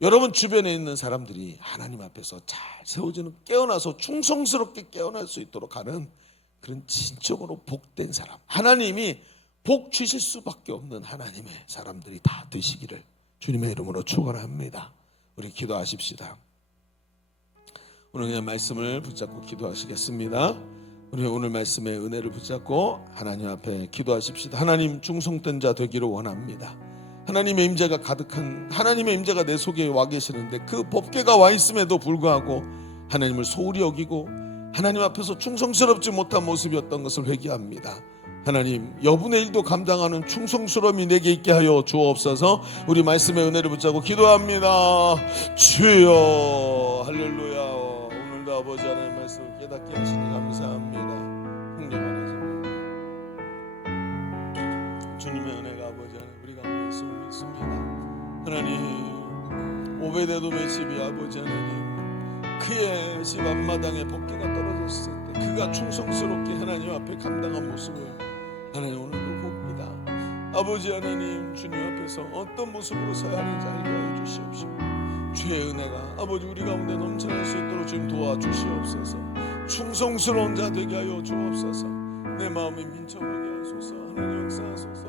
여러분 주변에 있는 사람들이 하나님 앞에서 잘 세워지는, 깨어나서 충성스럽게 깨어날 수 있도록 하는 그런 진정으로 복된 사람, 하나님이 복 주실 수밖에 없는 하나님의 사람들이 다 되시기를 주님의 이름으로 축원합니다. 우리 기도하십시다. 오늘 그냥 말씀을 붙잡고 기도하시겠습니다. 우리 오늘 말씀의 은혜를 붙잡고 하나님 앞에 기도하십시다. 하나님, 충성된 자 되기를 원합니다. 하나님의 임재가 가득한, 하나님의 임재가 내 속에 와 계시는데 그 법궤가 와 있음에도 불구하고 하나님을 소홀히 여기고 하나님 앞에서 충성스럽지 못한 모습이었던 것을 회개합니다. 하나님 여분의 일도 감당하는 충성스러움이 내게 있게 하여 주옵소서. 우리 말씀의 은혜를 붙잡고 기도합니다. 주여 할렐루야. 오늘도 아버지 하나님 말씀을 깨닫게 하시니 감사합니다. 형님 안에서 주님의 은혜가 아버지 하나님 우리 가운데 있음을 믿습니다. 하나님 오베데돔의 집이 아버지 하나님 그의 집 앞마당에 복기가 떨어졌을 때 그가 충성스럽게 하나님 앞에 감당한 모습을 하나님 오늘도 봅니다. 아버지 하나님 주님 앞에서 어떤 모습으로 서야 하는지 알게 하여 주시옵시고 주의 은혜가 아버지 우리 가운데 넘쳐날 수 있도록 주님 도와주시옵소서. 충성스러운 자 되게 하여 주옵소서. 내 마음이 민첩하게 하소서. 하나님 역사하소서.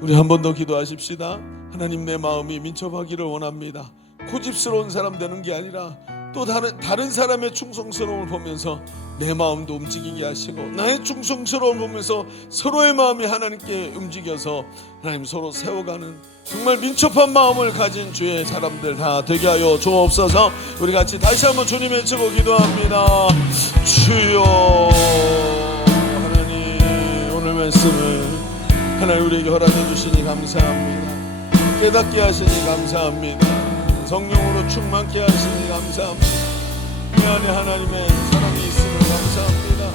우리 한 번 더 기도하십시다. 하나님 내 마음이 민첩하기를 원합니다. 고집스러운 사람 되는 게 아니라 또 다른 사람의 충성스러움을 보면서 내 마음도 움직이게 하시고 나의 충성스러움을 보면서 서로의 마음이 하나님께 움직여서 하나님 서로 세워가는 정말 민첩한 마음을 가진 주의 사람들 다 되게 하여 주옵소서. 우리 같이 다시 한번 주님 외치고 기도합니다. 주여 하나님 오늘 말씀을 하나님 우리에게 허락해 주시니 감사합니다. 깨닫게 하시니 감사합니다. 성령으로 충만케 하시니 감사합니다. 내 안에 하나님의 사랑이 있음을 감사합니다.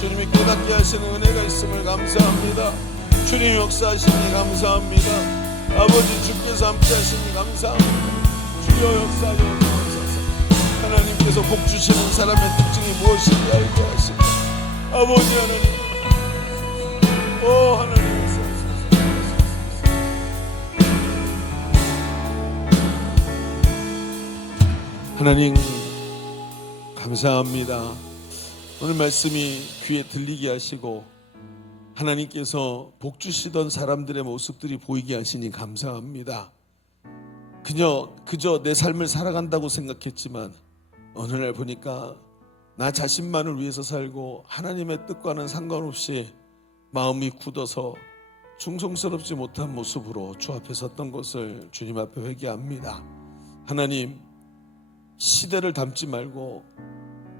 주님이 깨닫게 하시는 은혜가 있음을 감사합니다. 주님 역사하시니 감사합니다. 아버지 주께서 함께 하시니 감사합니다. 주여 역사하여 주옵소서. 하나님께서 복 주시는 사람의 특징이 무엇인지 알게 하시고 아버지 하나님 오 하나님 하나님 감사합니다. 오늘 말씀이 귀에 들리게 하시고 하나님께서 복 주시던 사람들의 모습들이 보이게 하시니 감사합니다. 그저 내 삶을 살아간다고 생각했지만 어느 날 보니까 나 자신만을 위해서 살고 하나님의 뜻과는 상관없이 마음이 굳어서 충성스럽지 못한 모습으로 주 앞에 섰던 것을 주님 앞에 회개합니다. 하나님 시대를 담지 말고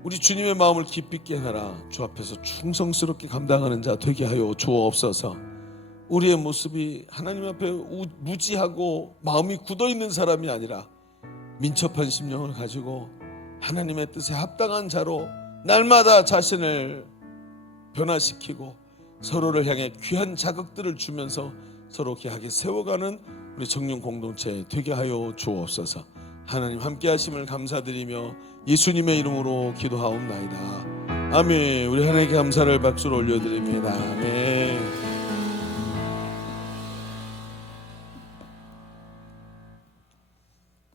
우리 주님의 마음을 깊이 있게 해라. 주 앞에서 충성스럽게 감당하는 자 되게 하여 주옵소서. 우리의 모습이 하나님 앞에 무지하고 마음이 굳어있는 사람이 아니라 민첩한 심령을 가지고 하나님의 뜻에 합당한 자로 날마다 자신을 변화시키고 서로를 향해 귀한 자극들을 주면서 서로 귀하게 세워가는 우리 정령 공동체 되게 하여 주옵소서. 하나님 함께 하심을 감사드리며 예수님의 이름으로 기도하옵나이다. 아멘. 우리 하나님께 감사를 박수로 올려드립니다. 아멘.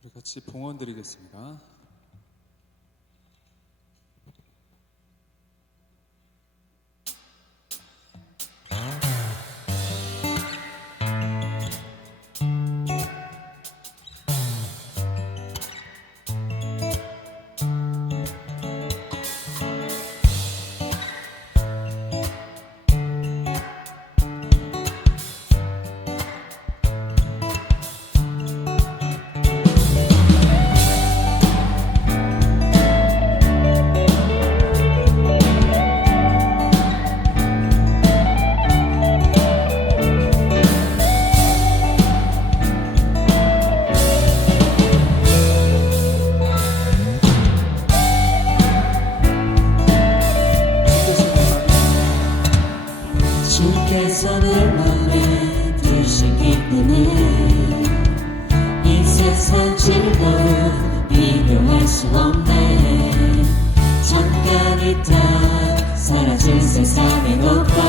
우리 같이 봉헌 드리겠습니다. 주께서 내 맘에 두신 기쁨은 이 세상 즐거움 비교할 수 없네. 잠깐 있다 사라질 세상의 것과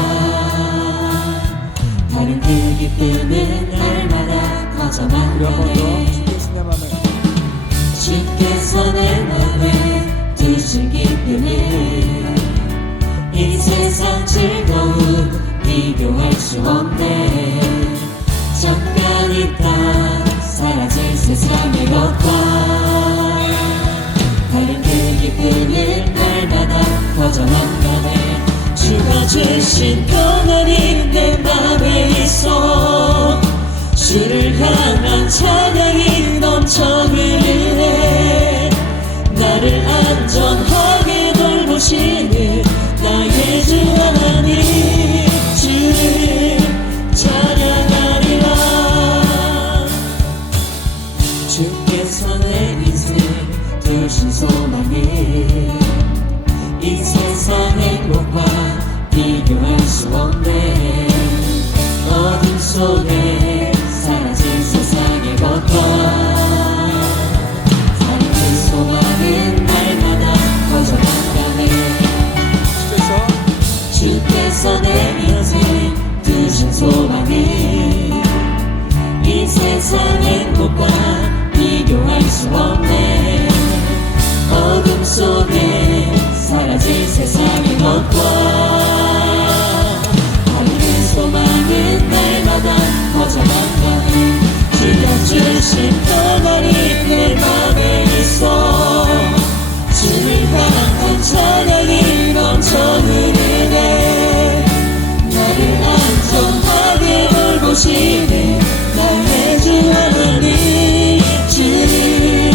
다른 그 기쁨은 날마다 커져나가네. 주께서 내 맘에 두신 기쁨은 이 세상 즐거움 비교할 수 없네. 잠깐 있다 사라질 세상의 것과 다른 그 기쁨은 날마다 퍼져나가네. 주가 주신 평안이 내 맘에 있어. 주를 향한 찬양이 넘쳐 흐르네. 나를 안전하게 돌보시는 나의 주 하나님. 주 수 없네. 어둠 속에 사라진 세상의 것과 다른 그 소망은 날마다 퍼져나가네. 주께서 내 곁에 두신 소망은 이 세상 행복과 비교할 수 없네. 어둠 속에 사라질 세상의 것과 다른 그 소망은 날마다 퍼져나가네. 주가 주신 평안이 내 맘에 있어. 주를 향한 찬양이 넘쳐 흐르네. 나를 안전하게 돌보시네. 나의 주 하나님 주를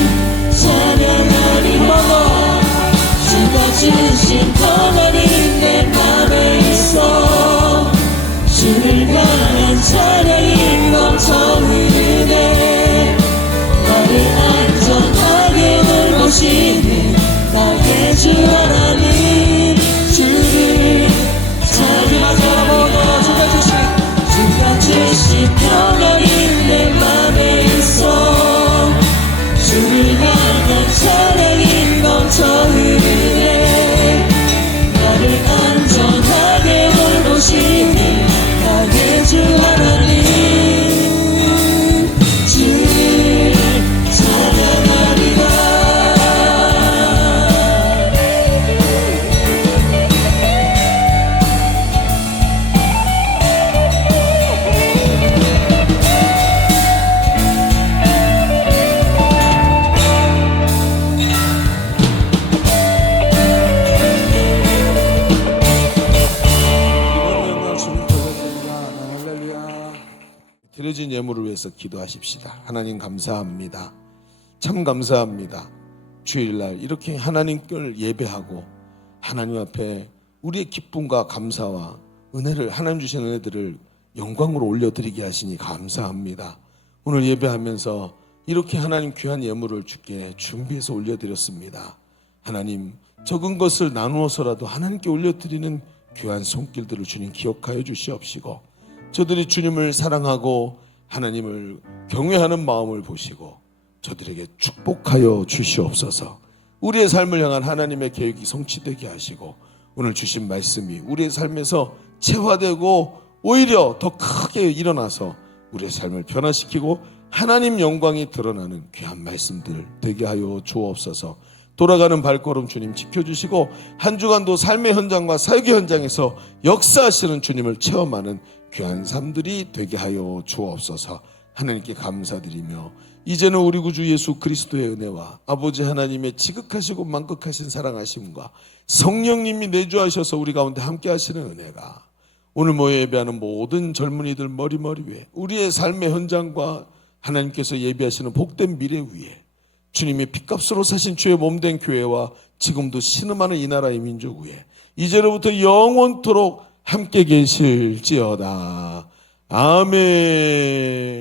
찬양하리라. 주가 주신 평안이 내 맘에 있어. 주를 향한 찬양이 넘쳐 흐르네. 나를 안전하게 돌보시네. 나의 주 하나님 주를 찬양하리라. 주가 주신 평안이 내 맘에 있어. 주를 향한 찬양이 넘쳐 흐르네. 나를 안전하게 돌보시네. 나의 주 하나님 주를 찬양하리라. 드려진 예물을 위해서 기도하십시다. 하나님 감사합니다. 참 감사합니다. 주일날 이렇게 하나님께 예배하고 하나님 앞에 우리의 기쁨과 감사와 은혜를, 하나님 주신 은혜들을 영광으로 올려드리게 하시니 감사합니다. 오늘 예배하면서 이렇게 하나님 귀한 예물을 주께 준비해서 올려드렸습니다. 하나님, 적은 것을 나누어서라도 하나님께 올려드리는 귀한 손길들을 주님 기억하여 주시옵시고, 저들이 주님을 사랑하고 하나님을 경외하는 마음을 보시고 저들에게 축복하여 주시옵소서. 우리의 삶을 향한 하나님의 계획이 성취되게 하시고, 오늘 주신 말씀이 우리의 삶에서 체화되고 오히려 더 크게 일어나서 우리의 삶을 변화시키고 하나님 영광이 드러나는 귀한 말씀들 되게 하여 주옵소서. 돌아가는 발걸음 주님 지켜주시고, 한 주간도 삶의 현장과 사역의 현장에서 역사하시는 주님을 체험하는 귀한 삶들이 되게 하여 주옵소서. 하나님께 감사드리며, 이제는 우리 구주 예수 그리스도의 은혜와 아버지 하나님의 지극하시고 만극하신 사랑하심과 성령님이 내주하셔서 우리 가운데 함께 하시는 은혜가 오늘 모여 예배하는 모든 젊은이들 머리머리 위에, 우리의 삶의 현장과 하나님께서 예비하시는 복된 미래 위에, 주님이 핏값으로 사신 주의 몸된 교회와 지금도 신음하는 이 나라의 민족 위에 이제로부터 영원토록 함께 계실지어다. 아멘.